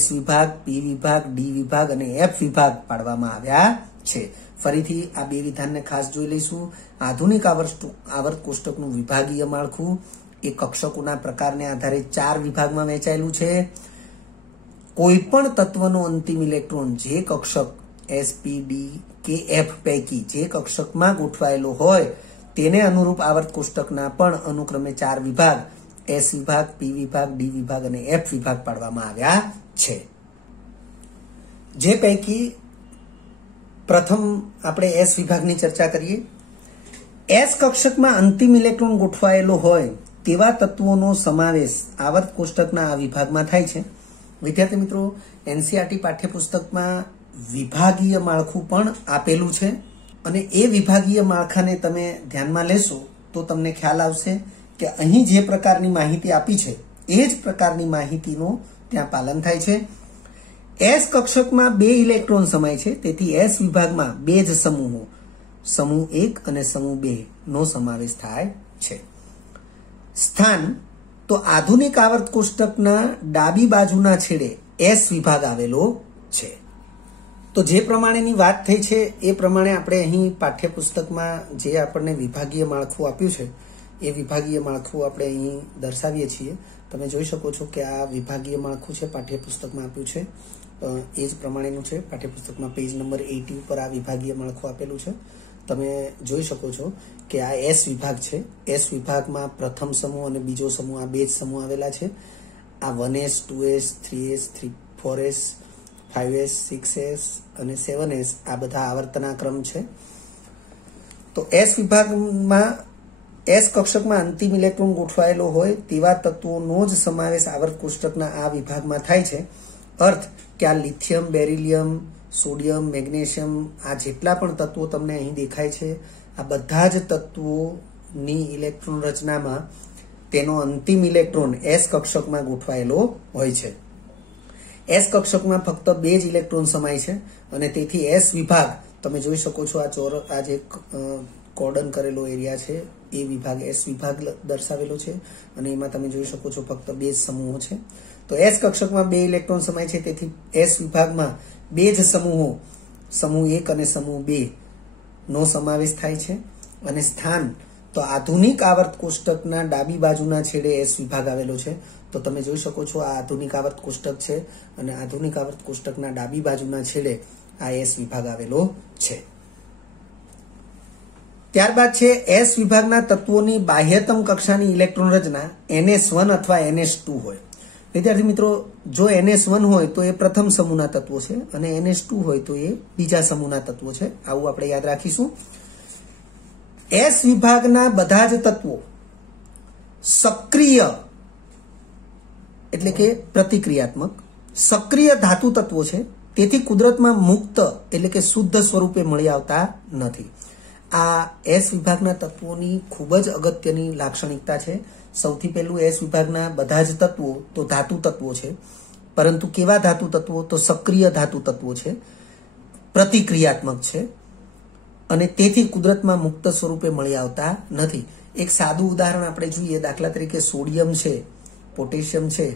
S વિભાગ, P વિભાગ, D વિભાગ અને F વિભાગ પાડવામાં આવ્યા છે. ફરીથી આ બે વિધાનને ખાસ જોઈ લઈશું. આધુનિક આવર્ત કોષ્ટકનું વિભાગીય માળખું એ કક્ષકોના પ્રકારને આધારે 4 વિભાગમાં વહેંચાયેલું છે. કોઈ પણ તત્વનો અંતિમ ઇલેક્ટ્રોન જે કક્ષક S, P, D કે F પૈકી જે કક્ષકમાં ગોઠવાયેલો હોય તેને અનુરૂપ આવર્ત કોષ્ટકના પણ અનુક્રમે 4 વિભાગ S વિભાગ, P વિભાગ, D વિભાગ અને F વિભાગ પાડવામાં આવ્યા છે. જે પૈકી પ્રથમ આપણે S વિભાગની ચર્ચા કરીએ. S કક્ષકમાં અંતિમ ઇલેક્ટ્રોન ગોઠવાયેલો હોય તેવા તત્વોનો સમાવેશ આવર્ત કોષ્ટકના આ વિભાગમાં થાય છે. વિદ્યાર્થી મિત્રો, એનસીઈઆરટી પાઠ્યપુસ્તકમાં વિભાગીય માળખું પણ આપેલું છે અને એ વિભાગીય માળખાને તમે ધ્યાનમાં લેશો તો તમને ખ્યાલ આવશે કે અહીં જે પ્રકારની માહિતી આપી છે એ જ પ્રકારની માહિતીનું ત્યાં પાલન થાય છે. એસ કક્ષકમાં 2 ઇલેક્ટ્રોન સમાય છે, તેથી એસ વિભાગમાં 2 જ સમૂહો, સમૂહ 1 અને સમૂહ 2 નો સમાવેશ થાય છે. સ્થાન તો આધુનિક આવર્ત કોષ્ટકના ડાબી બાજુના છેડે એસ વિભાગ આવેલો છે. તો જે પ્રમાણેની વાત થઈ છે એ પ્રમાણે આપણે અહીં પાઠ્યપુસ્તકમાં જે આપણને વિભાગીય માળખું આપ્યું છે એ વિભાગીય માળખું આપણે અહીં દર્શાવીએ છીએ. તમે જોઈ શકો છો કે આ વિભાગીય માળખું છે, પાઠ્યપુસ્તકમાં આપ્યું છે એ જ પ્રમાણેનું છે. પાઠ્યપુસ્તકમાં પેજ નંબર 80 ઉપર આ વિભાગીય માળખું આપેલું છે. તમે જોઈ શકો છો કે આ એસ વિભાગ છે. એસ વિભાગમાં પ્રથમ સમૂહ અને બીજો સમૂહ, આ 2 જ સમૂહ આવેલા છે. આ 1s 2s 3s 4s 5s 6s અને 7s આ બધા આવર્તના ક્રમ છે. તો એસ વિભાગમાં એસ કક્ષકમાં અંતિમ ઇલેક્ટ્રોન ગોઠવાયેલો હોય તેવા તત્વોનો જ સમાવેશ આવર્ત કોષ્ટકના આ વિભાગમાં થાય છે. અર્થ કે આ લિથિયમ, બેરિલિયમ, સોડિયમ, મેગ્નેશિયમ, આ જેટલા પણ તત્વો તમને અહીં દેખાય છે આ બધા જ તત્વોની ઇલેક્ટ્રોન રચનામાં તેનો અંતિમ ઇલેક્ટ્રોન એસ કક્ષકમાં ગોઠવાયેલો હોય છે. એસ કક્ષકમાં ફક્ત 2 જ ઇલેક્ટ્રોન સમાય છે અને તેથી એસ વિભાગ તમે જોઈ શકો છો. આ જે કોર્ડન કરેલો એરિયા છે એ વિભાગ એસ વિભાગ દર્શાવેલો છે અને એમાં તમે જોઈ શકો છો ફક્ત 2 જ સમૂહો છે. તો એસ કક્ષકમાં 2 ઇલેક્ટ્રોન સમાય છે, તેથી એસ વિભાગમાં 2 જ સમૂહો, સમૂહ 1 અને સમૂહ 2 નો સમાવેશ થાય છે. અને સ્થાન તો આધુનિક આવર્ત કોષ્ટકના ડાબી બાજુના છેડે એસ વિભાગ આવેલો છે. તો તમે જોઈ શકો છો આ આધુનિક આવર્ત કોષ્ટક છે અને આધુનિક આવર્ત કોષ્ટકના ડાબી બાજુના છેડે આ એસ વિભાગ આવેલો છે. ત્યારબાદ છે એસ વિભાગના તત્વોની બાહ્યતમ કક્ષાની ઇલેક્ટ્રોન રચના NS1 અથવા NS2 હોય. વિદ્યાર્થી મિત્રો, જો NS1 હોય તો એ પ્રથમ સમૂહના તત્વો છે અને NS2 હોય તો એ બીજા સમૂહના તત્વો છે. આવું આપણે યાદ રાખીશું. એસ વિભાગના બધા જ તત્વો સક્રિય એટલે કે પ્રતિક્રિયાત્મક સક્રિય ધાતુ તત્વો છે, તેથી કુદરતમાં મુક્ત એટલે કે શુદ્ધ સ્વરૂપે મળી આવતા નથી. આ એસ વિભાગના તત્વોની ખૂબ જ અગત્યની લાક્ષણિકતા છે. સૌથી પહેલું એસ વિભાગના બધા જ તત્વો તો ધાતુ તત્વો છે, પરંતુ કેવા ધાતુ તત્વો? તો સક્રિય ધાતુ તત્વો છે, પ્રતિક્રિયાત્મક છે અને તેથી કુદરતમાં મુક્ત સ્વરૂપે મળી આવતા નથી. એક સાદું ઉદાહરણ આપણે જોઈએ. દાખલા તરીકે સોડિયમ છે, પોટેશિયમ છે,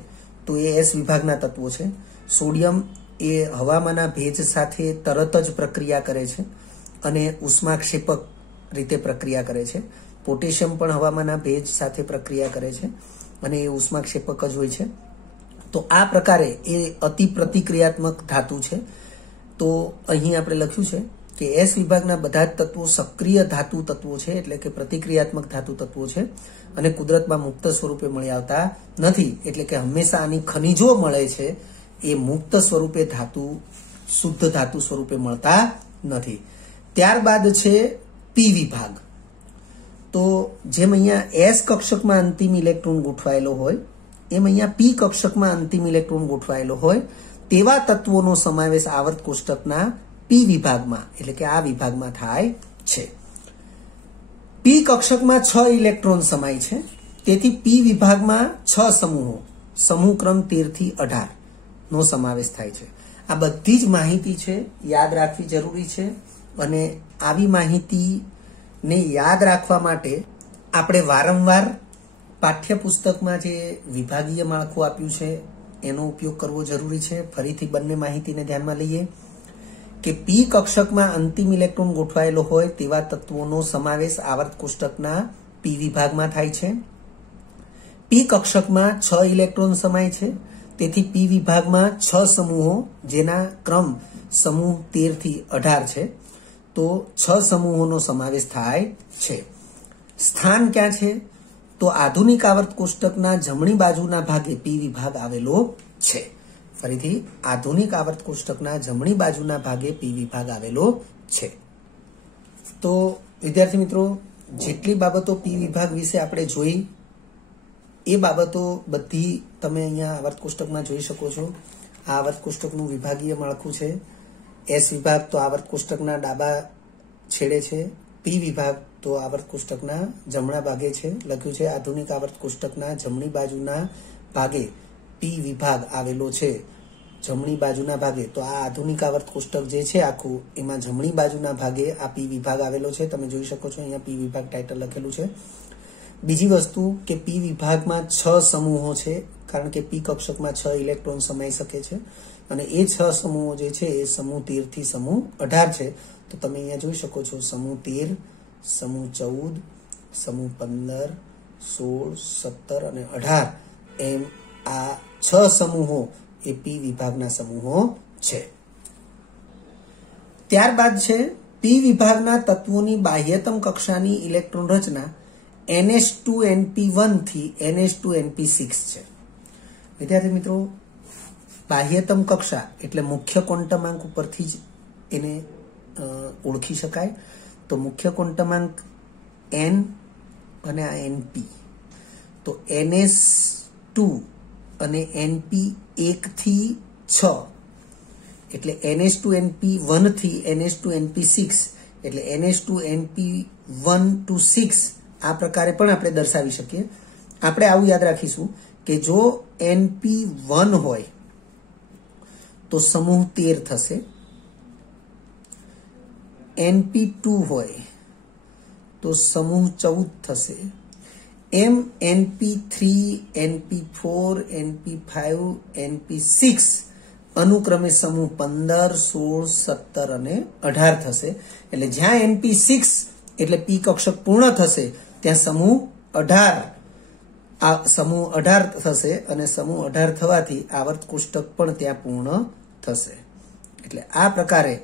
તો એ એસ વિભાગના તત્વો છે. સોડિયમ એ હવામાંના ભેજ સાથે તરત જ પ્રક્રિયા કરે છે અને ઉષ્માક્ષેપક રીતે પ્રક્રિયા કરે છે. પોટેશિયમ પણ હવામાંના ભેજ સાથે પ્રક્રિયા કરે છે અને એ ઉષ્માક્ષેપક જ હોય છે. તો આ પ્રકારે એ અતિ પ્રતિક્રિયાત્મક ધાતુ છે. તો અહીં આપણે લખ્યું છે કે એસ વિભાગના બધા જ તત્વો સક્રિય ધાતુ તત્વો છે, એટલે કે પ્રતિક્રિયાત્મક ધાતુ તત્વો છે અને કુદરતમાં મુક્ત સ્વરૂપે મળી આવતા નથી. એટલે કે હંમેશા આની ખનિજો મળે છે એ મુક્ત સ્વરૂપે ધાતુ, શુદ્ધ ધાતુ સ્વરૂપે મળતા નથી. ત્યારબાદ છે પી વિભાગ. તો જેમ અહીંયા એસ કક્ષકમાં અંતિમ ઇલેક્ટ્રોન ગોઠવાયેલો હોય એમ અહીંયા પી કક્ષકમાં અંતિમ ઇલેક્ટ્રોન ગોઠવાયેલો હોય તેવા તત્વોનો સમાવેશ આવર્ત કોષ્ટકના પી વિભાગમાં એટલે કે આ વિભાગમાં થાય છે. પી કક્ષકમાં 6 ઇલેક્ટ્રોન સમાય છે, તેથી પી વિભાગમાં 6 સમૂહો, સમૂહ ક્રમ 13 થી 18 નો સમાવેશ થાય છે. આ બધી જ માહિતી છે યાદ રાખવી જરૂરી છે અને આવી માહિતીને યાદ રાખવા માટે આપણે વારંવાર પાઠ્યપુસ્તકમાં જે વિભાગીય માળખું આપ્યું છે એનો ઉપયોગ કરવો જરૂરી છે. ફરીથી બંને માહિતીને ધ્યાનમાં લઈએ કે પી કક્ષકમાં અંતિમ ઇલેક્ટ્રોન ગોઠવાયેલો હોય તેવા તત્વોનો સમાવેશ આવર્ત કોષ્ટકના પી વિભાગમાં થાય છે. પી કક્ષકમાં 6 ઇલેક્ટ્રોન સમાય છે, તેથી પી વિભાગમાં 6 સમૂહો જેના ક્રમ સમૂહ 13 થી 18 છે, તો 6 સમૂહોનો સમાવેશ થાય છે. સ્થાન ક્યાં છે? તો આધુનિક આવર્ત કોષ્ટકના જમણી બાજુના ભાગે પી વિભાગ આવેલો છે. ફરીથી આધુનિક આવર્ત કોષ્ટકના જમણી બાજુના ભાગે પી વિભાગ આવેલો છે. તો વિદ્યાર્થી મિત્રો, જેટલી બાબતો પી વિભાગ વિશે આપણે જોઈ એ બાબતો બધી તમે અહીંયા આવર્ત કોષ્ટકમાં જોઈ શકો છો. આ આવર્ત કોષ્ટકનું વિભાગીય માળખું છે. એસ વિભાગ તો આવર્ત કોષ્ટકના ડાબા છેડે છે. પી વિભાગ તો આવર્ત કોષ્ટકના જમણા ભાગે છે. લખ્યું છે આધુનિક આવર્ત કોષ્ટકના જમણી બાજુના ભાગે પી વિભાગ આવેલો છે. જમણી બાજુના ભાગે તો આ આધુનિક આવર્ત કોષ્ટક જે છે આખું એમાં જમણી બાજુના ભાગે આ પી વિભાગ આવેલો છે. તમે જોઈ શકો છો અહીંયા પી વિભાગ ટાઇટલ લખેલું છે. બીજી વસ્તુ કે પી વિભાગમાં 6 સમૂહો છે, કારણ કે પી કક્ષકમાં 6 ઇલેક્ટ્રોન સમાઈ શકે છે અને એ 6 સમૂહો જે છે એ સમૂહ 13 થી સમૂહ 18 છે. તો તમે અહીંયા જોઈ શકો છો સમૂહ 13, સમૂહ 14, સમૂહ 15, 16, 17 અને 18 એમ આ 6 સમૂહો એ પી વિભાગના સમૂહો છે. ત્યારબાદ છે પી વિભાગના તત્વોની બાહ્યતમ કક્ષાની ઇલેક્ટ્રોન રચના NH2NP1 થી NH2NP6 છે. વિદ્યાર્થી મિત્રો, બાહ્યતમ કક્ષા એટલે મુખ્ય ક્વોન્ટમાંક ઉપરથી જ એને ઓળખી શકાય. તો મુખ્ય ક્વોન્ટમાંક N અને આ NP, તો NS2 અને NP 1 થી 6 એટલે NH2NP1 થી NH2NP6 એટલે NH2NP1 to 6 આ પ્રકારે પણ આપણે દર્શાવી શકીએ. આપણે આવું યાદ રાખીશું કે જો NP1 હોય તો સમૂહ 13 થશે, NP2 હોય તો સમૂહ 14 થશે, એમ NP3, NP4, NP5, NP6 અનુક્રમે સમૂહ 15, 16, 17 અને 18 થશે. એટલે જ્યાં NP6 એટલે પી કક્ષક પૂર્ણ થશે ત્યાં સમૂહ 18 થશે અને સમૂહ 18 થવાથી આવર્ત કોષ્ટક પણ ત્યાં પૂર્ણ થશે. એટલે આ પ્રકારે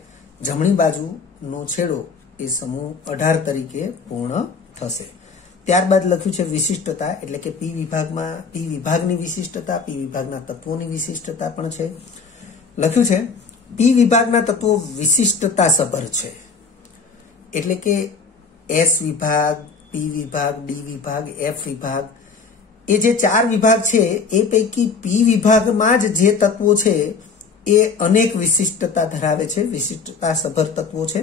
જમણી બાજુનો છેડો એ સમૂહ 18 તરીકે પૂર્ણ થશે. ત્યારબાદ લખ્યું છે વિશિષ્ટતા, એટલે કે પી વિભાગની વિશિષ્ટતા, પી વિભાગના તત્વોની વિશિષ્ટતા પણ છે. લખ્યું છે પી વિભાગના તત્વો વિશિષ્ટતા સભર છે. એટલે કે એસ વિભાગ, પી વિભાગ, ડી વિભાગ, એફ વિભાગ એ જે 4 વિભાગ છે એ પૈકી પી વિભાગમાં જ જે તત્વો છે એ અનેક વિશિષ્ટતા ધરાવે છે, વિશિષ્ટતા સભર તત્વો છે.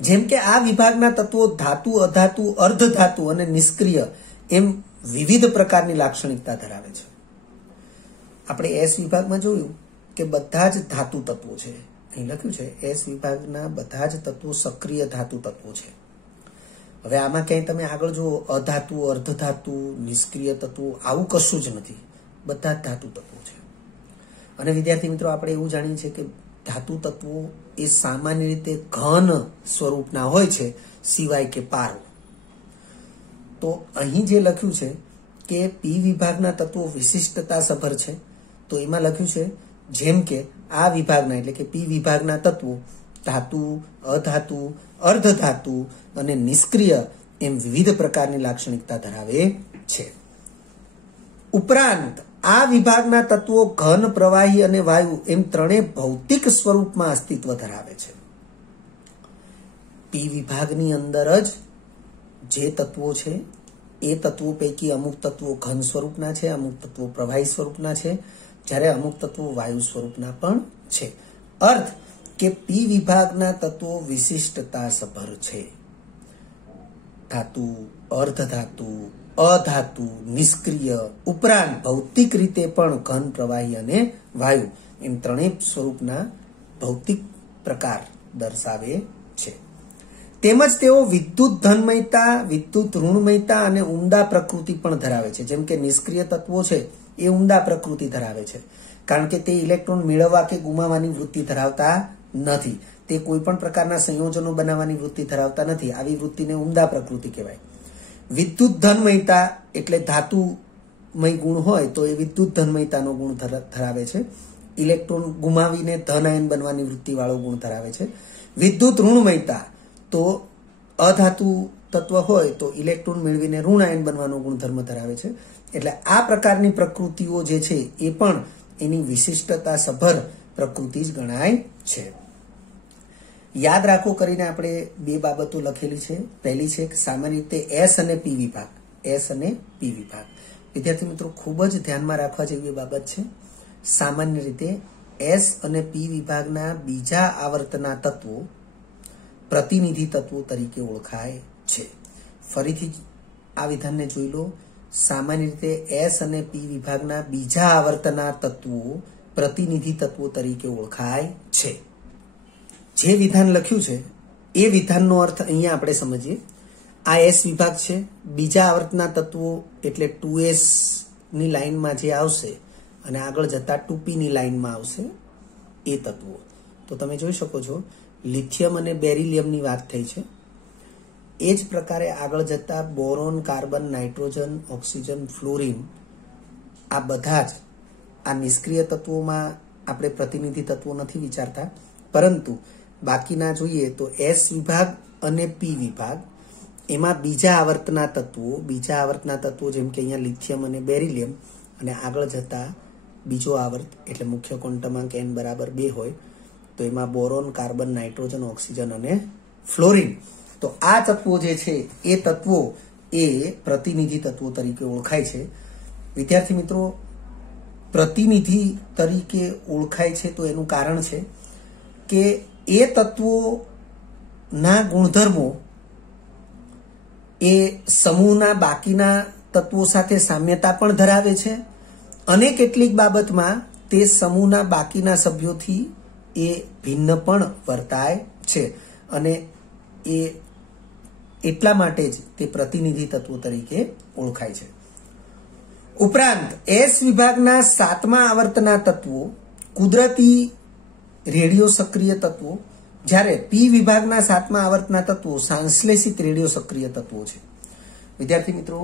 જેમ કે આ વિભાગના તત્વો ધાતુ, અધાતુ, અર્ધધાતુ અને નિષ્ક્રિય એમ વિવિધ પ્રકારની લાક્ષણિકતા ધરાવે છે. આપણે એસ વિભાગમાં જોયું કે બધા જ ધાતુ તત્વો છે. અહીં લખ્યું છે એસ વિભાગના બધા જ તત્વો સક્રિય ધાતુ તત્વો છે. હવે આમાં ક્યાંય તમે આગળ જુઓ અધાતુ, અર્ધધાતુ, નિષ્ક્રિય તત્વો આવું કશું જ નથી, બધા જ ધાતુ તત્વો છે. અને વિદ્યાર્થી મિત્રો, આપણે એવું જાણીએ છીએ કે ધાતુ તત્વો એ સામાન્ય રીતે ઘન સ્વરૂપના હોય છે, સિવાય કે પારો. તો અહીં જે લખ્યું છે કે પી વિભાગના તત્વો વિશિષ્ટતા સભર છે, તો એમાં લખ્યું છે જેમ કે આ વિભાગના એટલે કે પી વિભાગના તત્વો ધાતુ, અધાતુ, અર્ધધાતુ અને નિષ્ક્રિય એમ વિવિધ પ્રકારની લાક્ષણિકતા ધરાવે છે. ઉપરાંત આ વિભાગના તત્વો ઘન, પ્રવાહી અને વાયુ એમ ત્રણેય ભૌતિક સ્વરૂપમાં અસ્તિત્વ ધરાવે છે. પી વિભાગની અંદર જ જે તત્વો છે એ તત્વો પૈકી અમુક તત્વો ઘન સ્વરૂપના છે, અમુક તત્વો પ્રવાહી સ્વરૂપના છે, જ્યારે અમુક તત્વો વાયુ સ્વરૂપના પણ છે. અર્થ કે પી વિભાગના તત્વો વિશિષ્ટતા સભર છે. ધાતુ, અર્ધધાતુ, અધાતુ, નિષ્ક્રિય ઉપરાંત ભૌતિક રીતે પણ ઘન, પ્રવાહી અને વાયુ એમ ત્રણેય સ્વરૂપના ભૌતિક પ્રકાર દર્શાવે છે. તેમજ તેઓ વિદ્યુત ધનમયતા, વિદ્યુત ઋણમયતા અને ઊંડા પ્રકૃતિ પણ ધરાવે છે. જેમ કે નિષ્ક્રિય તત્વો છે એ ઊંડા પ્રકૃતિ ધરાવે છે, કારણ કે તે ઇલેક્ટ્રોન મેળવવા કે ગુમાવવાની વૃત્તિ ધરાવતા નથી. તે કોઈ પણ પ્રકારના સંયોજનો બનાવવાની વૃત્તિ ધરાવતા નથી. આવી વૃત્તિને ઊંડા પ્રકૃતિ કહેવાય. વિદ્યુત ધનમયતા એટલે ધાતુમય ગુણ હોય તો એ વિદ્યુત ધનમયતાનો ગુણ ધરાવે છે. ઇલેક્ટ્રોન ગુમાવીને ધન આયન બનવાની વૃત્તિવાળો ગુણ ધરાવે છે. વિદ્યુત ઋણમયતા તો અધાતુ તત્વ હોય તો ઇલેક્ટ્રોન મેળવીને ઋણ આયન બનવાનો ગુણધર્મ ધરાવે છે. એટલે આ પ્રકારની પ્રકૃતિઓ જે છે એ પણ એની વિશિષ્ટતા સભર પ્રકૃતિ જ ગણાય છે. યાદ રાખો કરીને આપણે 2 બાબતો લખેલી છે. પહેલી છે કે સામાન્ય રીતે એસ અને પી વિભાગ, એસ અને પી વિભાગ. વિદ્યાર્થી મિત્રો ખૂબ જ ધ્યાનમાં રાખવા જેવી બાબત છે। સામાન્ય રીતે એસ અને પી વિભાગના બીજા આવર્તના તત્વો પ્રતિનિધિ તત્વો તરીકે ઓળખાય છે। ફરીથી આ વિધાનને જોઈ લો। સામાન્ય રીતે એસ અને પી વિભાગના બીજા આવર્તના તત્વો પ્રતિનિધિ તત્વો તરીકે ઓળખાય છે। જે વિધાન લખ્યું છે એ વિધાનનો અર્થ અહીંયા આપણે સમજીએ। આ એસ વિભાગ છે, બીજા આવર્તના તત્વો એટલે 2s ની લાઈનમાં જે આવશે અને આગળ જતા 2p ની લાઈનમાં આવશે એ તત્વો। તો તમે જોઈ શકો છો લિથિયમ અને બેરિલિયમની વાત થઈ છે। એ જ પ્રકારે આગળ જતા boron, carbon, nitrogen, oxygen, fluorine આ બધા જ આ નિષ્ક્રિય તત્વોમાં આપણે પ્રતિનિધિ તત્વો નથી વિચારતા, પરંતુ બાકીના જોઈએ તો એસ વિભાગ અને પી વિભાગ એમાં બીજા આવર્તના તત્વો જેમ કે અહીંયા લિથિયમ અને બેરિલિયમ અને આગળ જતા બીજો આવર્ત એટલે મુખ્ય ક્વોન્ટમાંક n બરાબર 2 હોય તો એમાં બોરોન, કાર્બન, નાઇટ્રોજન, ઓક્સિજન અને ફ્લોરિન। તો આ તત્વો જે છે એ તત્વો એ પ્રતિનિધિ તત્વો તરીકે ઓળખાય છે। વિદ્યાર્થી મિત્રો, પ્રતિનિધિ તરીકે ઓળખાય છે તો એનું કારણ છે કે એ તત્વોના ગુણધર્મો એ સમૂહના બાકીના તત્વો સાથે સામ્યતા પણ ધરાવે છે અને કેટલીક બાબતમાં તે સમૂહના બાકીના સભ્યોથી એ ભિન્ન પણ વર્તાય છે અને એ એટલા માટે જ તે પ્રતિનિધિ તત્વો તરીકે ઓળખાય છે। ઉપરાંત એસ વિભાગના 7મા આવર્તના તત્વો કુદરતી રેડિયો સક્રિય તત્વો, જ્યારે પી વિભાગના 7મા આવર્તના તત્વો સંશ્લેષિત રેડિયો સક્રિય તત્વો છે। વિદ્યાર્થી મિત્રો,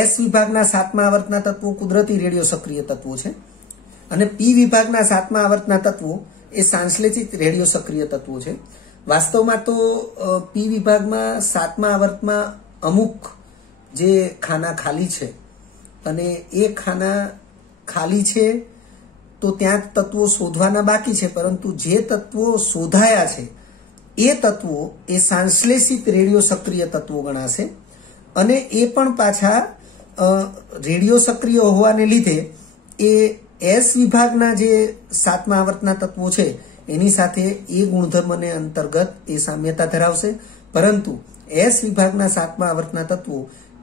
એસ વિભાગના 7મા આવર્તના તત્વો કુદરતી રેડિયો સક્રિય તત્વો છે અને પી વિભાગના 7મા આવર્તના તત્વો એ સંશ્લેષિત રેડિયો સક્રિય તત્વો છે। વાસ્તવમાં તો પી વિભાગમાં 7મા આવર્તમાં અમુક જે ખાના ખાલી છે અને એ ખાના ખાલી છે તો ત્યાં તત્વો શોધવાના બાકી છે, પરંતુ જે તત્વો શોધાયા છે એ તત્વો એ સંશ્લેષિત રેડિયો સક્રિય તત્વો ગણાશે અને એ પણ પાછા રેડિયો સક્રિય હોવાને લીધે એ એસ વિભાગના જે 7મા આવર્તના તત્વો છે એની સાથે એ ગુણધર્મને અંતર્ગત એ સામ્યતા ધરાવશે, પરંતુ એસ વિભાગના 7મા આવર્તના તત્વો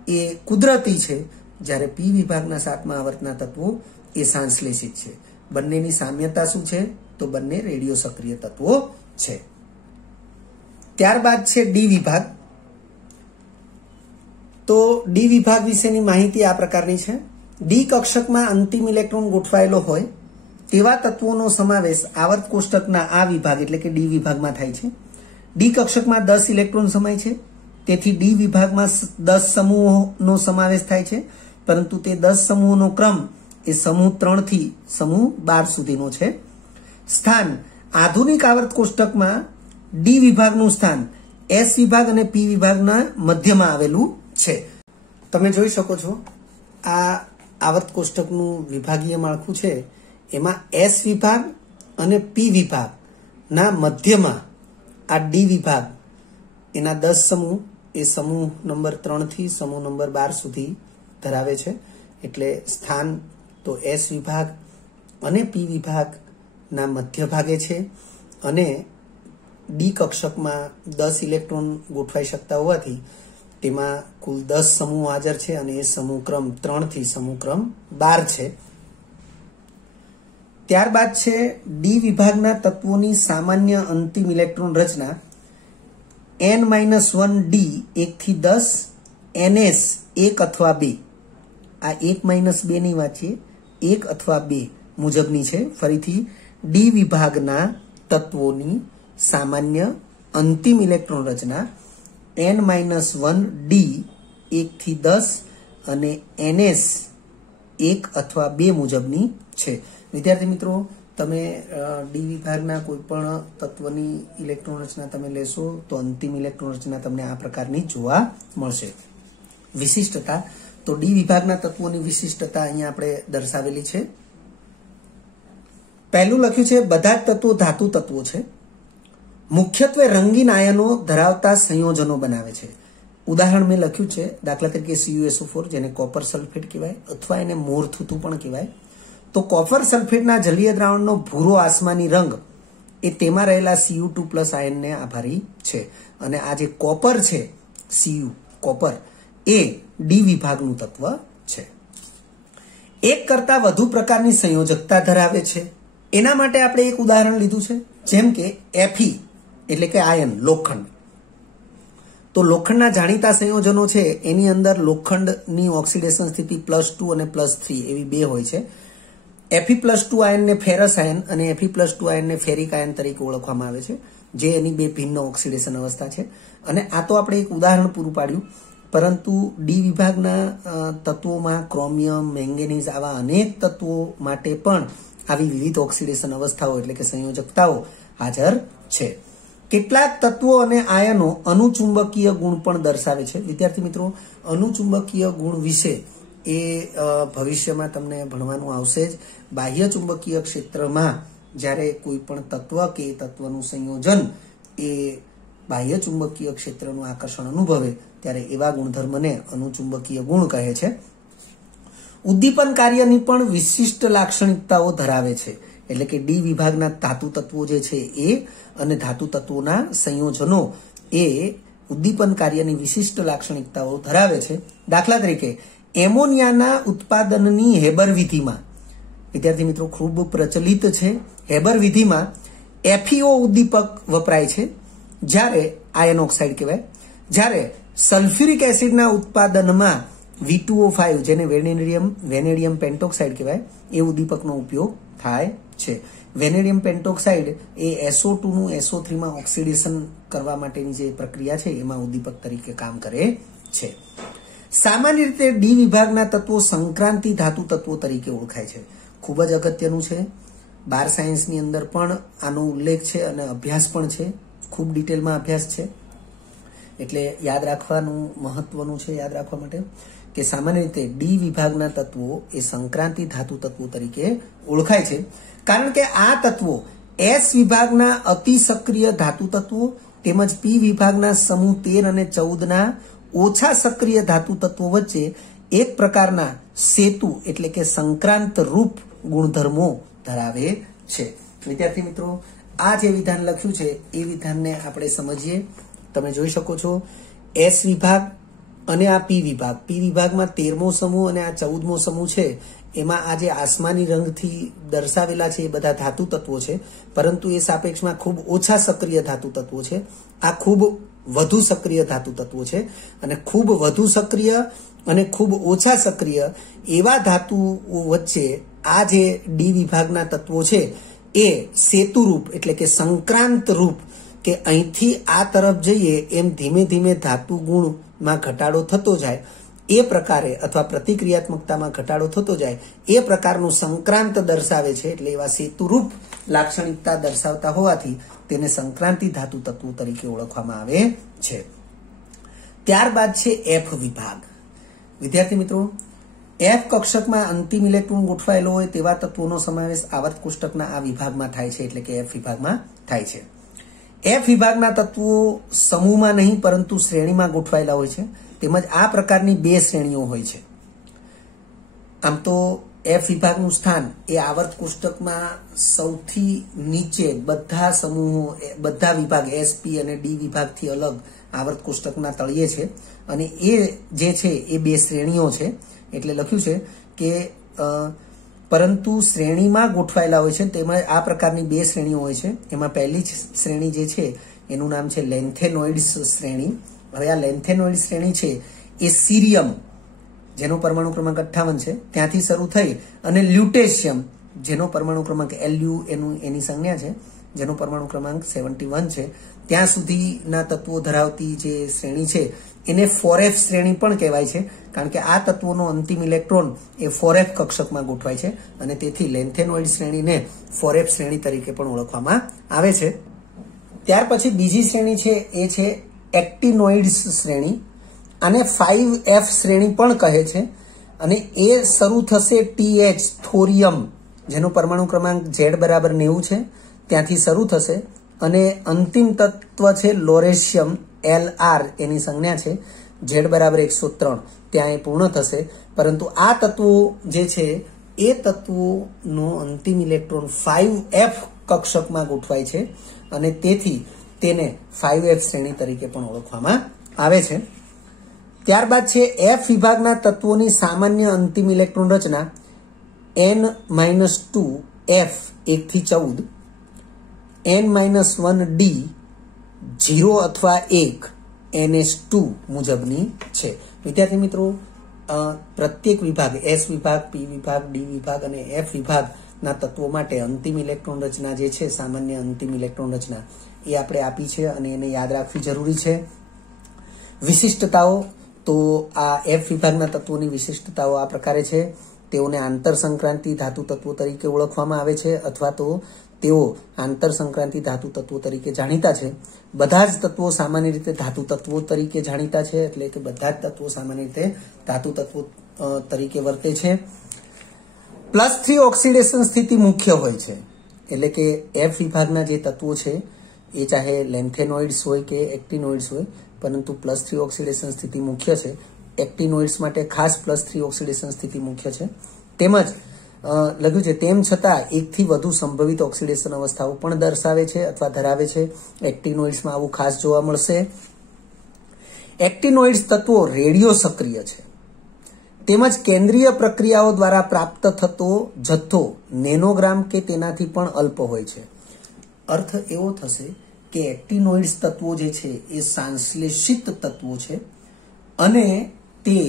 એ કુદરતી છે, જ્યારે પી વિભાગના 7મા આવર્તના તત્વો એ સંશ્લેષિત છે। બંનેની સામ્યતા શું છે? તો બંને રેડિયો સક્રિય તત્વો છે। ત્યારબાદ છે ડી વિભાગ। તો ડી વિભાગ વિશેની માહિતી આ પ્રકારની છે। ડી કક્ષકમાં અંતિમ ઇલેક્ટ્રોન ગોઠવાયેલો હોય તેવા તત્વોનો સમાવેશ આવર્ત કોષ્ટકના આ વિભાગ એટલે કે ડી વિભાગમાં થાય છે। ડી કક્ષકમાં 10 ઇલેક્ટ્રોન સમાય છે, તેથી ડી વિભાગમાં 10 સમૂહોનો સમાવેશ થાય છે, પરંતુ તે 10 સમૂહોનો ક્રમ એ સમૂહ 3 થી સમૂહ 12 સુધીનો છે। સ્થાન આધુનિક આવર્ત કોષ્ટકમાં ડી વિભાગનું સ્થાન એસ વિભાગ અને પી વિભાગના મધ્યમાં આવેલું છે। તમે જોઈ શકો છો આ આવર્ત કોષ્ટકનું વિભાગીય માળખું છે, એમાં એસ વિભાગ અને પી વિભાગના મધ્યમાં આ ડી વિભાગ એના 10 સમૂહ એ સમૂહ નંબર 3 થી સમૂહ નંબર 12 સુધી ધરાવે છે। એટલે સ્થાન તો એસ વિભાગ અને પી વિભાગના મધ્ય ભાગે છે અને ડી કક્ષકમાં 10 ઇલેક્ટ્રોન ગોઠવાઈ શકતા હોવાથી તેમાં કુલ 10 સમૂહ હાજર છે અને એ સમૂહ ક્રમ 3 થી સમૂહ ક્રમ 12 છે। ત્યારબાદ છે ડી વિભાગના તત્વોની સામાન્ય અંતિમ ઇલેક્ટ્રોન રચના n-1 ડી 1 થી 10 ns 1 અથવા 2। આ 1-2 નહીં વાંચીએ, 1 અથવા 2 મુજબની છે। ફરીથી ડી વિભાગના તત્વોની સામાન્ય અંતિમ ઇલેક્ટ્રોન રચના n-1 ડી 1 થી 10 અને ns 1 અથવા 2 મુજબની છે। વિદ્યાર્થી મિત્રો, તમે ડી વિભાગના કોઈ પણ તત્વની ઇલેક્ટ્રોન રચના તમે લેશો તો અંતિમ ઇલેક્ટ્રોન રચના તમને આ પ્રકારની જોવા મળશે। વિશિષ્ટતા તો ડી વિભાગના તત્વોની વિશિષ્ટતા અહીંયા આપણે દર્શાવેલી છે। પહેલું લખ્યું છે બધા જ તત્વો ધાતુ તત્વો છે, મુખ્યત્વે રંગીન આયનો ધરાવતા સંયોજનો બનાવે છે। ઉદાહરણ મેં લખ્યું છે, દાખલા તરીકે CuSO4 જેને કોપર સલ્ફેટ કહેવાય અથવા એને મોરથૂથું પણ કહેવાય. તો કોપર સલ્ફેટના જલીય દ્રાવણનો ભૂરો આસમાની રંગ એ તેમાં રહેલા Cu2+ આયનને આભારી છે. અને આ જે કોપર છે, કોપર એ ડી વિભાગનું તત્વ છે. એક કરતા વધુ પ્રકારની સંયોજકતા ધરાવે છે. એના માટે આપણે એક ઉદાહરણ લીધું છે, જેમ કે Fe એટલે કે આયન, લોખંડ. તો લોખંડના જાણીતા સંયોજનો છે, એની અંદર લોખંડની ઓક્સિડેશન સ્થિતિ +2 અને +3 એવી બે હોય છે. Fe+2 આયનને ફેરસ આયન અને Fe+2 આયનને ફેરિક આયન તરીકે ઓળખવામાં આવે છે, જે એની બે ભિન્ન ઓક્સિડેશન અવસ્થા છે. અને આ તો આપણે એક ઉદાહરણ પૂરું પાડ્યું, પરંતુ ડી વિભાગના તત્વોમાં ક્રોમિયમ, મેંગેનીઝ આવા અનેક તત્વો માટે પણ આવી વિવિધ ઓક્સિડેશન અવસ્થાઓ એટલે કે સંયોજકતાઓ હાજર છે. કેટલાક તત્વો અને આયનો અનુચુંબકીય ગુણ પણ દર્શાવે છે. વિદ્યાર્થી મિત્રો, અનુચુંબકીય ગુણ વિશે એ ભવિષ્યમાં તમને ભણવાનું આવશે જ. બાહ્ય ચુંબકીય ક્ષેત્રમાં જ્યારે કોઈ પણ તત્વ કે તત્વનું સંયોજન એ બાહ્ય ચુંબકીય ક્ષેત્રનું આકર્ષણ અનુભવે ત્યારે એવા ગુણધર્મને અનુચુંબકીય ગુણ કહે છે. ઉદ્દીપન કાર્યની પણ વિશિષ્ટ લાક્ષણિકતાઓ ધરાવે છે. એટલે કે ડી વિભાગના ધાતુ તત્વો જે છે એ અને ધાતુ તત્વોના સંયોજનો એ ઉદ્દીપન કાર્યની વિશિષ્ટ લાક્ષણિકતાઓ ધરાવે છે. દાખલા તરીકે એમોનિયાના ઉત્પાદનની હેબર વિધિમાં, વિદ્યાર્થી મિત્રો ખૂબ પ્રચલિત છે, હેબર વિધિમાં FeO ઉદ્દીપક વપરાય છે, જ્યારે આયન ઓક્સાઇડ કહેવાય. જ્યારે સલ્ફ્યુરિક એસિડના ઉત્પાદનમાં V2O5 જેને વેનેડિયમ પેન્ટોક્સાઇડ કહેવાય એ ઉદ્દીપકનો ઉપયોગ થાય છે. વેનેડિયમ પેન્ટોક્સાઇડ એ SO2 નું SO3 માં ઓક્સિડેશન કરવા માટેની જે પ્રક્રિયા છે એમાં ઉદ્દીપક તરીકે કામ કરે છે. સામાન્ય રીતે ડી વિભાગના તત્વો સંક્રાંતિ ધાતુ તત્વો તરીકે ઓળખાય છે. ખૂબ જ અગત્યનું છે. બાર સાયન્સની અંદર પણ આનો ઉલ્લેખ છે અને અભ્યાસ પણ છે. ખૂબ ડિટેલમાં અભ્યાસ છે, એટલે યાદ રાખવાનું મહત્વનું છે. યાદ રાખવા માટે કે સામાન્ય રીતે ડી વિભાગના તત્વો એ સંક્રાંતિ ધાતુ તત્વો તરીકે ઓળખાય છે, કારણ કે આ તત્વો S વિભાગના અતિ સક્રિય ધાતુ તત્વો તેમજ P વિભાગના સમૂહ 13 અને 14ના ઓછા સક્રિય ધાતુ તત્વો વચ્ચે એક પ્રકારના સેતુ એટલે કે સંક્રાંત રૂપ ગુણધર્મો ધરાવે છે. વિદ્યાર્થી મિત્રો, આ જે વિધાન લખ્યું છે એ વિધાનને આપણે સમજીએ. તમે જોઈ શકો છો S વિભાગ અને આ P વિભાગ. P વિભાગમાં 13મો સમૂહ અને આ 14મો સમૂહ છે, એમાં આ જે આસમાની રંગથી દર્શાવેલા છે એ બધા ધાતુ તત્વો છે, પરંતુ એ સાપેક્ષમાં ખૂબ ઓછા સક્રિય ધાતુ તત્વો છે. આ ખૂબ વધુ સક્રિય ધાતુ તત્વો છે, અને ખૂબ વધુ સક્રિય અને ખૂબ ઓછા સક્રિય એવા ધાતુઓ વચ્ચે આ જે ડી વિભાગના તત્વો છે એ સેતુરૂપ એટલે કે સંક્રાંત રૂપ, કે અહીંથી આ તરફ જઈએ એમ ધીમે ધીમે ધાતુ ગુણમાં ઘટાડો થતો જાય એ પ્રકારે, અથવા પ્રતિક્રિયાત્મકતામાં ઘટાડો થતો જાય એ પ્રકારનું સંક્રાંત દર્શાવે છે. એટલે એવા સેતુરૂપ લાક્ષણિકતા દર્શાવતા હોવાથી તેને સંક્રાંતિ ધાતુ તત્વો તરીકે ઓળખવામાં આવે છે. ત્યારબાદ છે F વિભાગ. વિદ્યાર્થી મિત્રો, F કક્ષકમાં અંતિમ ઇલેક્ટ્રોન ગોઠવાયેલો હોય તેવા તત્વોનો સમાવેશ આવર્ત કોષ્ટકના આ વિભાગમાં થાય છે, એટલે કે F વિભાગમાં થાય છે. F વિભાગના તત્વો સમૂહમાં નહીં પરંતુ શ્રેણીમાં ગોઠવાયેલા હોય છે, તેમજ આ પ્રકારની બે શ્રેણીઓ હોય છે. આમ તો F વિભાગનું સ્થાન એ આવર્ત કોષ્ટકમાં સૌથી નીચે, બધા સમૂહો, બધા વિભાગ SP અને D વિભાગથી અલગ આવર્ત કોષ્ટકના તળિયે છે, અને એ જે છે એ બે શ્રેણીઓ છે. એટલે લખ્યું છે કે પરંતુ શ્રેણીમાં ગોઠવાયેલા હોય છે, તેમાં આ પ્રકારની બે શ્રેણીઓ હોય છે. એમાં પહેલી શ્રેણી જે છે એનું નામ છે લેન્થેનોઇડ્સ શ્રેણી. હવે આ લેન્થેનોઇડ શ્રેણી છે એ સીરિયમ, જેનો પરમાણુ ક્રમાંક 58 છે, ત્યાંથી શરૂ થઈ અને લ્યુટેશિયમ, જેનો પરમાણુ ક્રમાંક Lu એની સંજ્ઞા છે, જેનો પરમાણુ ક્રમાંક 71 છે, ત્યાં સુધીના તત્વો ધરાવતી જે શ્રેણી છે એને 4f શ્રેણી પણ કહેવાય છે, કારણ કે આ તત્વોનો અંતિમ ઇલેક્ટ્રોન એ 4f કક્ષકમાં ગોઠવાય છે, અને તેથી લેન્થેનોઇડ શ્રેણીને 4f શ્રેણી તરીકે પણ ઓળખવામાં આવે છે. ત્યાર પછી બીજી શ્રેણી છે એ છે એક્ટિનોઇડ્સ શ્રેણી. આને 5f શ્રેણી પણ કહે છે, અને એ શરૂ થશે TH થોરિયમ, જેનો પરમાણુ ક્રમાંક Z બરાબર 90 છે, ત્યાંથી શરૂ થશે, અને અંતિમ તત્વ છે લોરેશિયમ, Lr એની સંજ્ઞા છે, Z બરાબર 103 ત્યાં એ પૂર્ણ થશે, પરંતુ આ તત્વો જે છે એ તત્વોનો અંતિમ ઇલેક્ટ્રોન 5f કક્ષકમાં ગોઠવાય છે અને તેથી તેને 5f શ્રેણી તરીકે પણ ઓળખવામાં આવે છે. ત્યારબાદ છે F વિભાગના તત્વોની સામાન્ય અંતિમ ઇલેક્ટ્રોન રચના n-2 f 1 થી 14, n-1 d 0 અથવા 1 ns2 મુજબની છે. વિદ્યાર્થી મિત્રો, પ્રત્યેક વિભાગ S વિભાગ, P વિભાગ, D વિભાગ અને F વિભાગના તત્વો માટે અંતિમ ઇલેક્ટ્રોન રચના જે છે, સામાન્ય અંતિમ ઇલેક્ટ્રોન રચના, એ આપણે આપી છે અને એને યાદ રાખવી જરૂરી છે. વિશિષ્ટતાઓ, તો આ F વિભાગના તત્વોની વિશિષ્ટતાઓ આ પ્રકારે છે. તેઓને આંતર સંક્રાંતિ ધાતુ તત્વો તરીકે ઓળખવામાં આવે છે અથવા તો તેઓ આંતર સંક્રાંતિ ધાતુ તત્વો તરીકે જાણીતા છે. બધા જ તત્વો સામાન્ય રીતે ધાતુ તત્વો તરીકે જાણીતા છે, એટલે કે બધા જ તત્વો સામાન્ય રીતે ધાતુ તત્વો તરીકે વર્તે છે. +3 ઓક્સિડેશન સ્થિતિ મુખ્ય હોય છે, એટલે કે F વિભાગના જે તત્વો છે એ ચાહે લેન્થેનોઇડ્સ હોય કે એક્ટિનોઇડ્સ હોય, પરંતુ +3 ઓક્સિડેશન સ્થિતિ મુખ્ય છે. એક્ટિનોઇડ્સ માટે ખાસ +3 ઓક્સિડેશન સ્થિતિ મુખ્ય છે. તેમજ લખ્યું છે તેમ છતાં એકથી વધુ સંભવિત ઓક્સિડેશન અવસ્થાઓ પણ દર્શાવે છે અથવા ધરાવે છે. એક્ટિનોઇડ્સમાં આવું ખાસ જોવા મળશે. એક્ટિનોઇડ્સ તત્વો રેડિયો સક્રિય છે, તેમજ કેન્દ્રીય પ્રક્રિયાઓ દ્વારા પ્રાપ્ત થતો જથ્થો નેનોગ્રામ કે તેનાથી પણ અલ્પ હોય છે. અર્થ એવો થશે કે એક્ટિનોઇડ્સ તત્વો જે છે એ સંશ્લેષિત તત્વો છે અને તે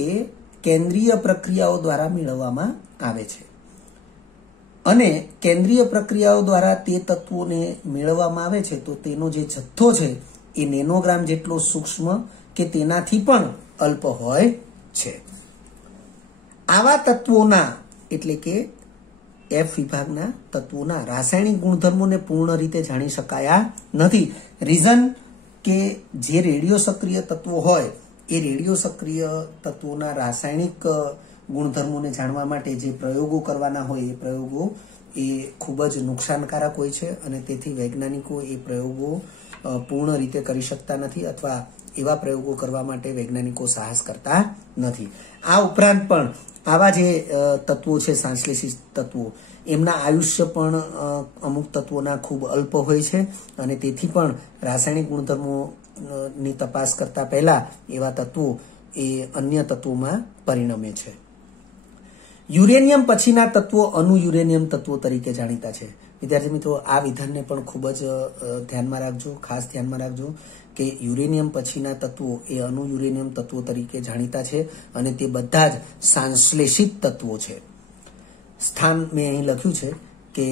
કેન્દ્રીય પ્રક્રિયાઓ દ્વારા મેળવવામાં આવે છે, અને કેન્દ્રીય પ્રક્રિયાઓ દ્વારા તે તત્વોને મેળવવામાં આવે છે તો તેનો જે જથ્થો છે એ નેનોગ્રામ જેટલો સૂક્ષ્મ કે તેનાથી પણ અલ્પ હોય છે. આવા તત્વોના, એટલે કે F વિભાગના તત્વોના રાસાયણિક ગુણધર્મોને પૂર્ણ રીતે જાણી શકાયા નથી. રીઝન કે જે રેડિયો સક્રિય તત્વો હોય એ રેડિયો સક્રિય તત્વોના રાસાયણિક ગુણધર્મોને જાણવા માટે જે પ્રયોગો કરવાના હોય એ પ્રયોગો એ ખૂબ જ નુકસાનકારક હોય છે અને તેથી વૈજ્ઞાનિકો એ પ્રયોગો પૂર્ણ રીતે કરી શકતા નથી અથવા એવા પ્રયોગો કરવા માટે વૈજ્ઞાનિકો સાહસ કરતા નથી. આ ઉપરાંત પણ આવા જે તત્વો છે, સંશ્લેષિત તત્વો, એમના આયુષ્ય પણ અમુક તત્વોના ખૂબ અલ્પ હોય છે અને તેથી પણ રાસાયણિક ગુણધર્મોની તપાસ કરતા પહેલા એવા તત્વો એ અન્ય તત્વોમાં પરિણમે છે. યુરેનિયમ પછીના તત્વો અણુ યુરેનિયમ તત્વો તરીકે જાણીતા છે. વિદ્યાર્થી મિત્રો, આ વિધાનને પણ ખૂબ જ ધ્યાનમાં રાખજો, ખાસ ધ્યાનમાં રાખજો કે યુરેનિયમ પછીના તત્વો એ અણુ યુરેનિયમ તત્વો તરીકે જાણીતા છે અને તે બધા જ સંશ્લેષિત તત્વો છે. સ્થાન મેં અહીં લખ્યું છે કે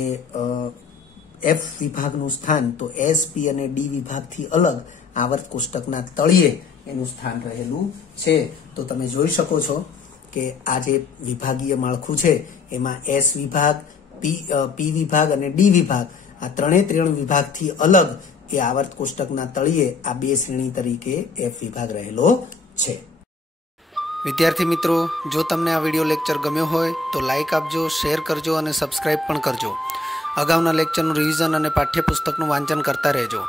F વિભાગનું સ્થાન તો S, P અને D વિભાગથી અલગ આવર્ત કોષ્ટકના તળિયે એનું સ્થાન રહેલું છે. તો તમે જોઈ શકો છો કે આ જે વિભાગીય માળખું છે એમાં S વિભાગ, P વિભાગ અને D વિભાગ, આ ત્રણ વિભાગથી અલગ એ આવર્ત કોષ્ટકના તળિયે આ બે શ્રેણી તરીકે F વિભાગ રહેલો છે. વિદ્યાર્થી મિત્રો, જો તમને આ વિડીયો લેક્ચર ગમ્યો હોય તો લાઇક આપજો, શેર કરજો અને સબસ્ક્રાઇબ પણ કરજો. અગાઉના લેક્ચરનું રિવિઝન અને પાઠ્યપુસ્તકનું વાંચન કરતા રહેજો.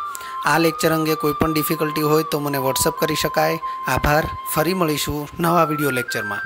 આ લેક્ચર અંગે કોઈ પણ ડિફિકલ્ટી હોય તો મને વોટ્સઅપ કરી શકાય. આભાર. ફરી મળીશું નવા વિડીયો લેક્ચરમાં.